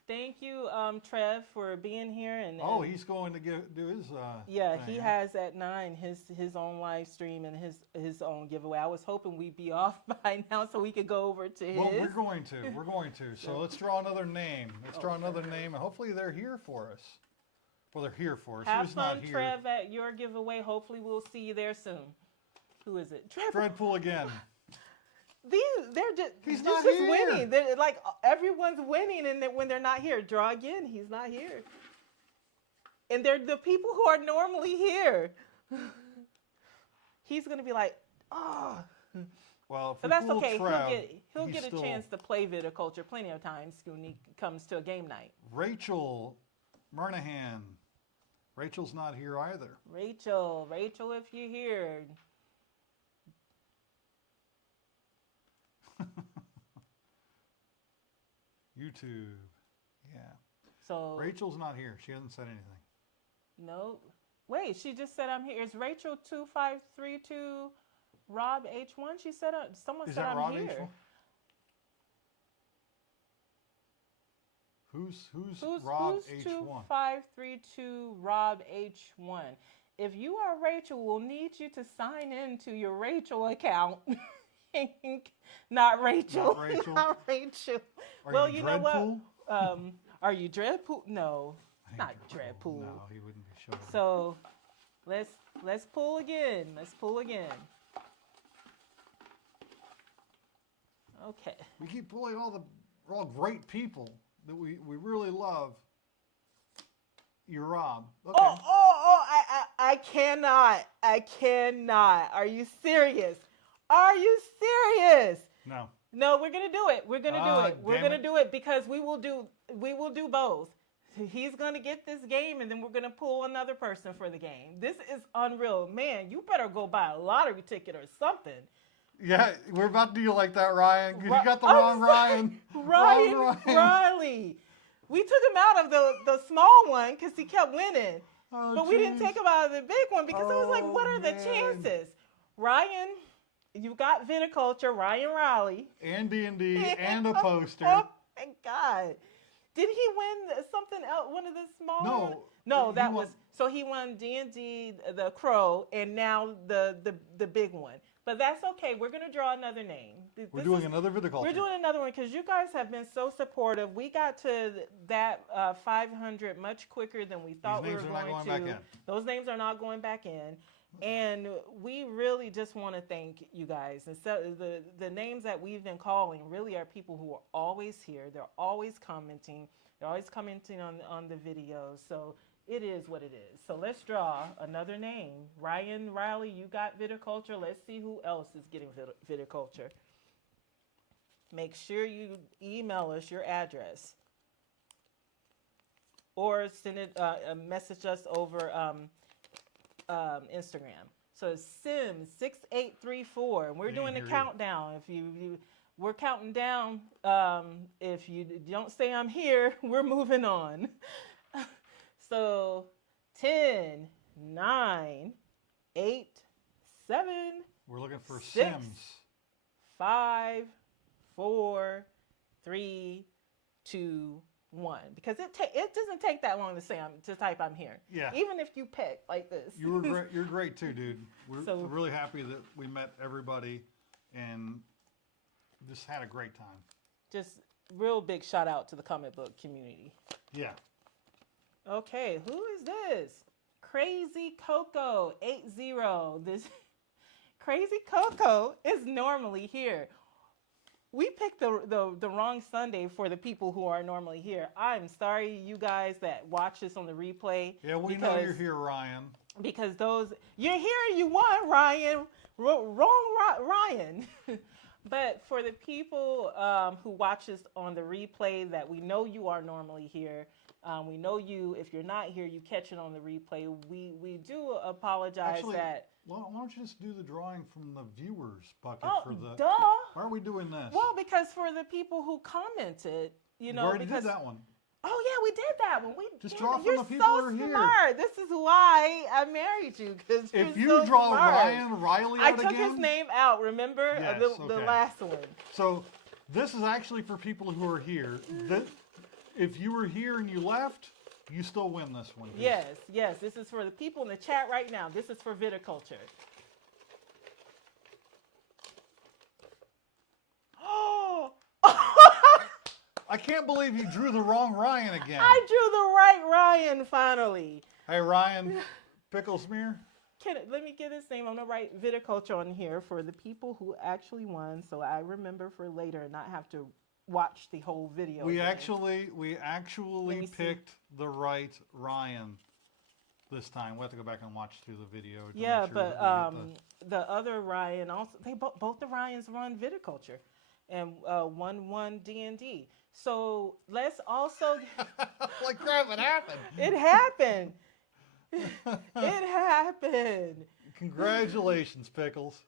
Thank you, Trev, for being here. And He's going to do his. Yeah, thing, he has at 9 his own live stream and his own giveaway. I was hoping we'd be off by now so we could go over to his. Well, we're going to. So let's draw another name. Let's draw another name, and hopefully they're here for us. Well, they're here for us. Have Who's fun, not here? Trev, at your giveaway. Hopefully we'll see you there soon. Who is it? Trev. Dreadpool again. They're just He's just not here. winning. They're like, everyone's winning, and when they're not here, draw again. He's not here, and they're the people who are normally here. He's gonna be like, oh. Well, But that's okay. Trev, He'll get a chance to play viticulture plenty of times when he comes to a game night. Rachel Murnahan. Rachel's not here either. Rachel, if you're here. YouTube. Yeah. So Rachel's not here. She hasn't said anything. no. Wait, she just said I'm here. Is Rachel 2532 Rob H1? She said someone Is said that I'm Rob here. H1? Who's Rob Who's H1? 2532 Rob H1? If you are Rachel, we'll need you to sign in to your Rachel account. Not Rachel. Not Rachel. Not Rachel. Are Well, you you know what? Dreadpool? Are you Dreadpool? No, I not think Dreadpool. No, he wouldn't be showing. So let's pull again. Let's pull again. Okay. We keep pulling all great people that we really love. You're Rob. Okay. I cannot. Are you serious? Are you serious? No. No, we're gonna do it. We're gonna do it. We're damn gonna it. do it because we will do both. he's going to get this game, and then we're going to pull another person for the game. This is unreal. Man, you better go buy a lottery ticket or something. Yeah, we're about to do like that, Ryan, because you got the wrong Ryan. Ryan Riley. We took him out of the small one because he kept winning. Oh, but we didn't take him out of the big one because it was like, what are the chances? Ryan, you got viticulture, Ryan Riley. And D&D and a poster. Oh, my God. Did he win something else, one of the small ones? No, that was, so he won D&D, the Crow, and now the big one. But that's okay. We're going to draw another name. We're doing another viticulture. We're doing another one because you guys have been so supportive. We got to that 500 much quicker than we thought we were going to. Those names are not going back in. Those names are not going back in. And we really just want to thank you guys. And so the names that we've been calling really are people who are always here. They're always commenting. They're always commenting on the videos. So it is what it is. So let's draw another name. Ryan Riley, you got viticulture. Let's see who else is getting viticulture. Make sure you email us your address. Or send it, message us over Instagram. So it's Sim6834. And we're doing a countdown. If we're counting down. If you don't say I'm here, we're moving on. So 10, 9, 8, 7. We're looking for 6, Sims. 5, 4, 3, 2, 1. Because it doesn't take that long to type I'm here. Yeah. Even if you pick like this. You were great. You're great too, dude. We're really happy that we met everybody and just had a great time. Just real big shout out to the comic book community. Yeah. Okay, who is this? Crazy Coco 80. This Crazy Coco is normally here. We picked the wrong Sunday for the people who are normally here. I'm sorry, you guys that watch this on the replay. Yeah, we know you're here, Ryan. Because you're here, you won, Ryan. Wrong Ryan. But for the people who watch us on the replay that we know you are normally here, we know you, if you're not here, you catch it on the replay. We do apologize. Actually, why don't you just do the drawing from the viewers bucket for the... duh. Why are we doing this? Well, because for the people who commented, we already did that one. Oh, yeah, we did that one. Just draw from the people who are here. You're so smart. This is why I married you. Because if you draw Ryan Riley out again... I took his name out, remember? Yes, the last one. So this is actually for people who are here. If you were here and you left, you still win this one. Yes. This is for the people in the chat right now. This is for viticulture. Oh! I can't believe you drew the wrong Ryan again. I drew the right Ryan finally. Hey, Ryan, pickle smear. Let me get his name. I'm going to write viticulture on here for the people who actually won so I remember for later and not have to watch the whole video. We actually picked the right Ryan this time. We have to go back and watch through the video. Yeah, but the other Ryan also, both the Ryans run viticulture, and won D&D. So let's also like crap, it happened. It happened. It happened. Congratulations, Pickles.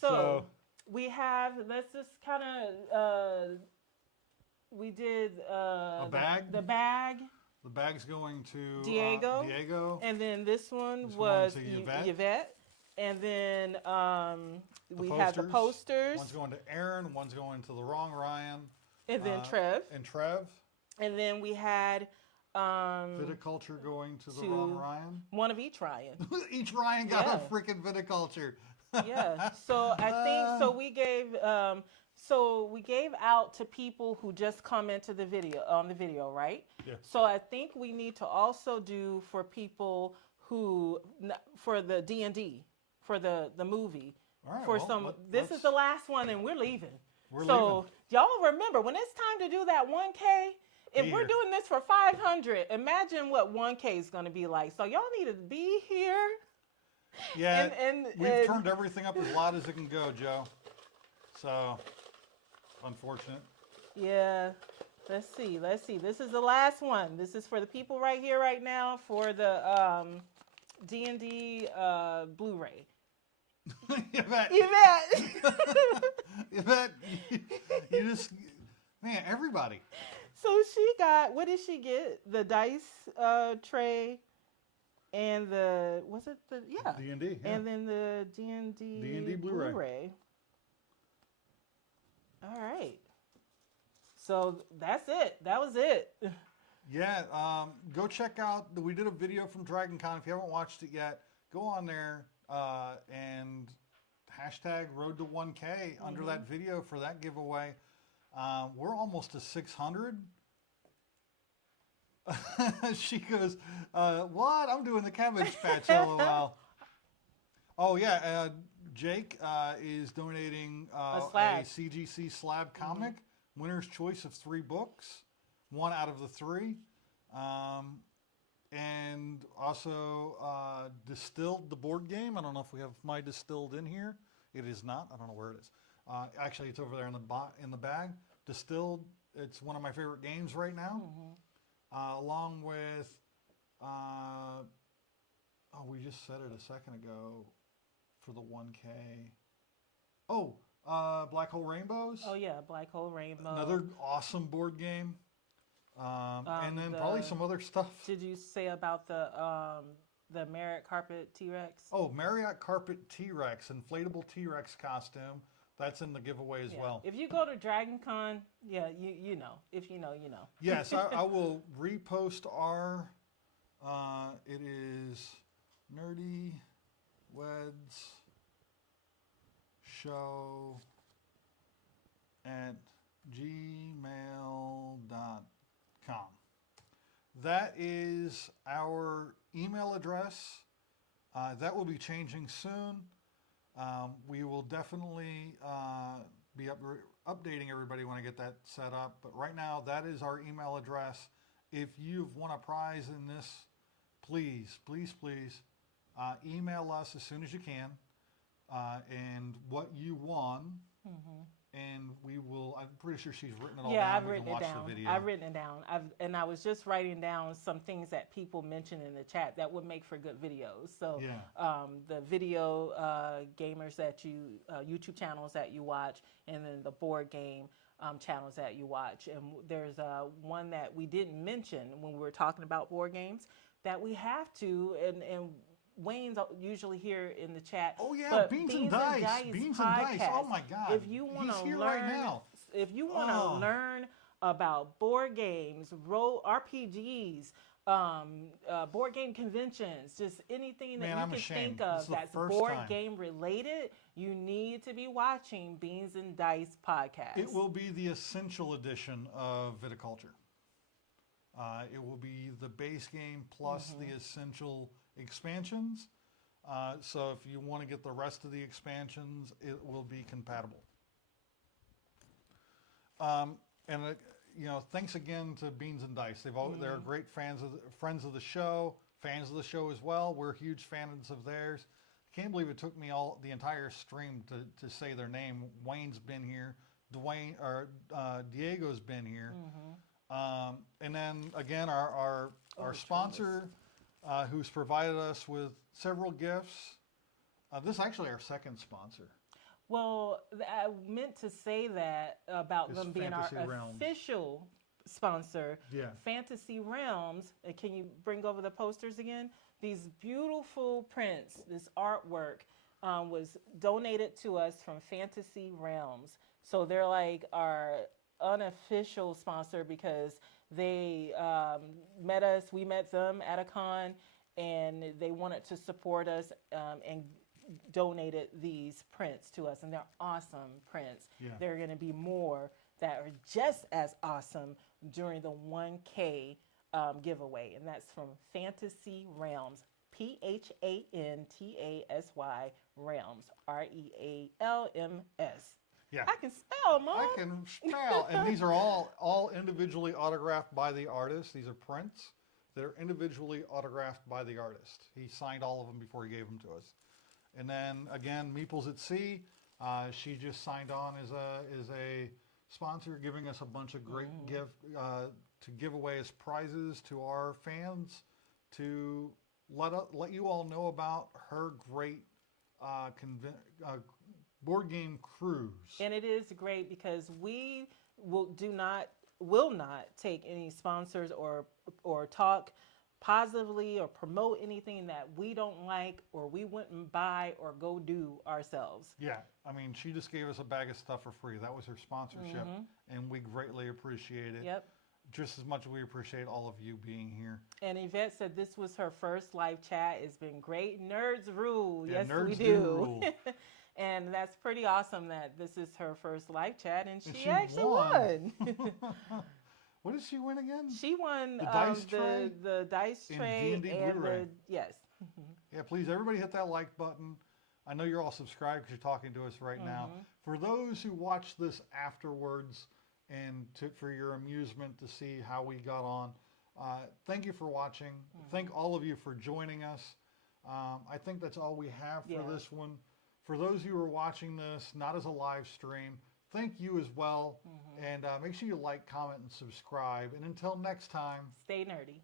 So we have, let's just kind of, we did a bag. The bag. The bag's going to Diego. And then this one was Yvette. And then we have the posters. One's going to Aaron. One's going to the wrong Ryan. And then Trev. And then we had viticulture going to the wrong Ryan. One of each Ryan. Each Ryan got a freaking viticulture. Yeah. So I think we gave out to people who just commented the video, right? Yeah. So I think we need to also do for people who for the D&D, for the movie. All right. This is the last one and we're leaving. So y'all remember when it's time to do that 1K, if we're doing this for 500, imagine what 1K is going to be like. So y'all need to be here. Yeah, we've turned everything up as loud as it can go, Joe. So, unfortunate. Yeah, Let's see. Let's see. This is the last one. This is for the people right here, right now, for the D&D Blu-ray. Yvette. Yvette, you just, man, everybody. So she got, what did she get? The dice tray and the, was it the, yeah. D&D, yeah. And then the D&D Blu-ray. All right. So that's it. That was it. Yeah, go check out, we did a video from Dragon Con. If you haven't watched it yet, go on there and hashtag Road to 1K under that video for that giveaway. We're almost to 600. She goes, what? I'm doing the Cabbage Patch, LOL. Oh, yeah, Jake is donating a CGC slab comic. Winner's choice of 3 books, 1 out of the 3. And also Distilled, the board game. I don't know if we have my Distilled in here. It is not. I don't know where it is. Actually, it's over there in the bag. Distilled, it's one of my favorite games right now. Along with, we just said it a second ago for the 1K. Oh, Black Hole Rainbows. Oh yeah, Black Hole Rainbow. Another awesome board game. And then probably some other stuff. Did you say about the Marriott Carpet T-Rex? Oh, Marriott Carpet T-Rex, inflatable T-Rex costume. That's in the giveaway as well. If you go to Dragon Con, yeah, you know. If you know, you know. Yes, I will repost our, it is Nerdy Weds Show at gmail.com. That is our email address. That will be changing soon. We will definitely be updating everybody when I get that set up. But right now, that is our email address. If you've won a prize in this, please, please, please email us as soon as you can and what you won. And we will, I'm pretty sure she's written it all down. Yeah, I've written it down. I've written it down. And I was just writing down some things that people mentioned in the chat that would make for good videos. So the video gamers that you, YouTube channels that you watch, and then the board game channels that you watch. And there's one that we didn't mention when we were talking about board games that we have to, and Wayne's usually here in the chat. Oh yeah, Beans and Dice. Beans and Dice. Oh my God. If you want to learn, right now. If you want to learn about board games, RPGs, board game conventions, just anything that you can think of that's board game related, you need to be watching Beans and Dice podcast. It will be the essential edition of Viticulture. It will be the base game plus the essential expansions. So if you want to get the rest of the expansions, it will be compatible. Thanks again to Beans and Dice. They're great friends of the show as well. We're huge fans of theirs. I can't believe it took me the entire stream to say their name. Wayne's been here. Diego's been here. And then again, our sponsor, who's provided us with several gifts. This is actually our second sponsor. Well, I meant to say that about them being our official sponsor, Fantasy Realms. Can you bring over the posters again? These beautiful prints, this artwork was donated to us from Fantasy Realms. So they're like our unofficial sponsor because they met us, we met them at a con, and they wanted to support us and donated these prints to us, and they're awesome prints. There are going to be more that are just as awesome during the 1K giveaway, and that's from Fantasy Realms, PHANTASY Realms, REALMS. Yeah, I can spell, Mom. I can spell, and these are all individually autographed by the artist. These are prints that are individually autographed by the artist. He signed all of them before he gave them to us. And then again, Meeples at Sea. She just signed on as a sponsor, giving us a bunch of great to give away as prizes to our fans, to let you all know about her great board game cruise. And it is great because we will not take any sponsors or talk positively or promote anything that we don't like or we wouldn't buy or go do ourselves. Yeah, I mean, she just gave us a bag of stuff for free. That was her sponsorship, and we greatly appreciate it. Yep. Just as much as we appreciate all of you being here. And Yvette said this was her first live chat. It's been great. Nerds rule. Yeah, yes, nerds we do rule. And that's pretty awesome that this is her first live chat, and she actually won. won. What did she win again? She won the dice tray, the dice tray, D&D and Blu-ray. yes. Yeah, please, everybody hit that like button. I know you're all subscribed because you're talking to us right now. For those who watch this afterwards and for your amusement to see how we got on, thank you for watching. Thank all of you for joining us. I think that's all we have for this one. For those who are watching this, not as a live stream, thank you as well. And make sure you like, comment, and subscribe. And until next time, stay nerdy.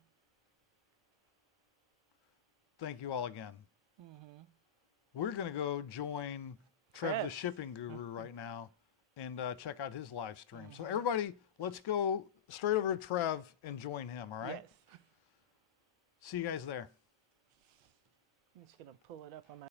Thank you all again. We're going to go join Trev the shipping guru right now and check out his live stream. So everybody, let's go straight over to Trev and join him, all right? Yes. See you guys there. I'm just going to pull it up on my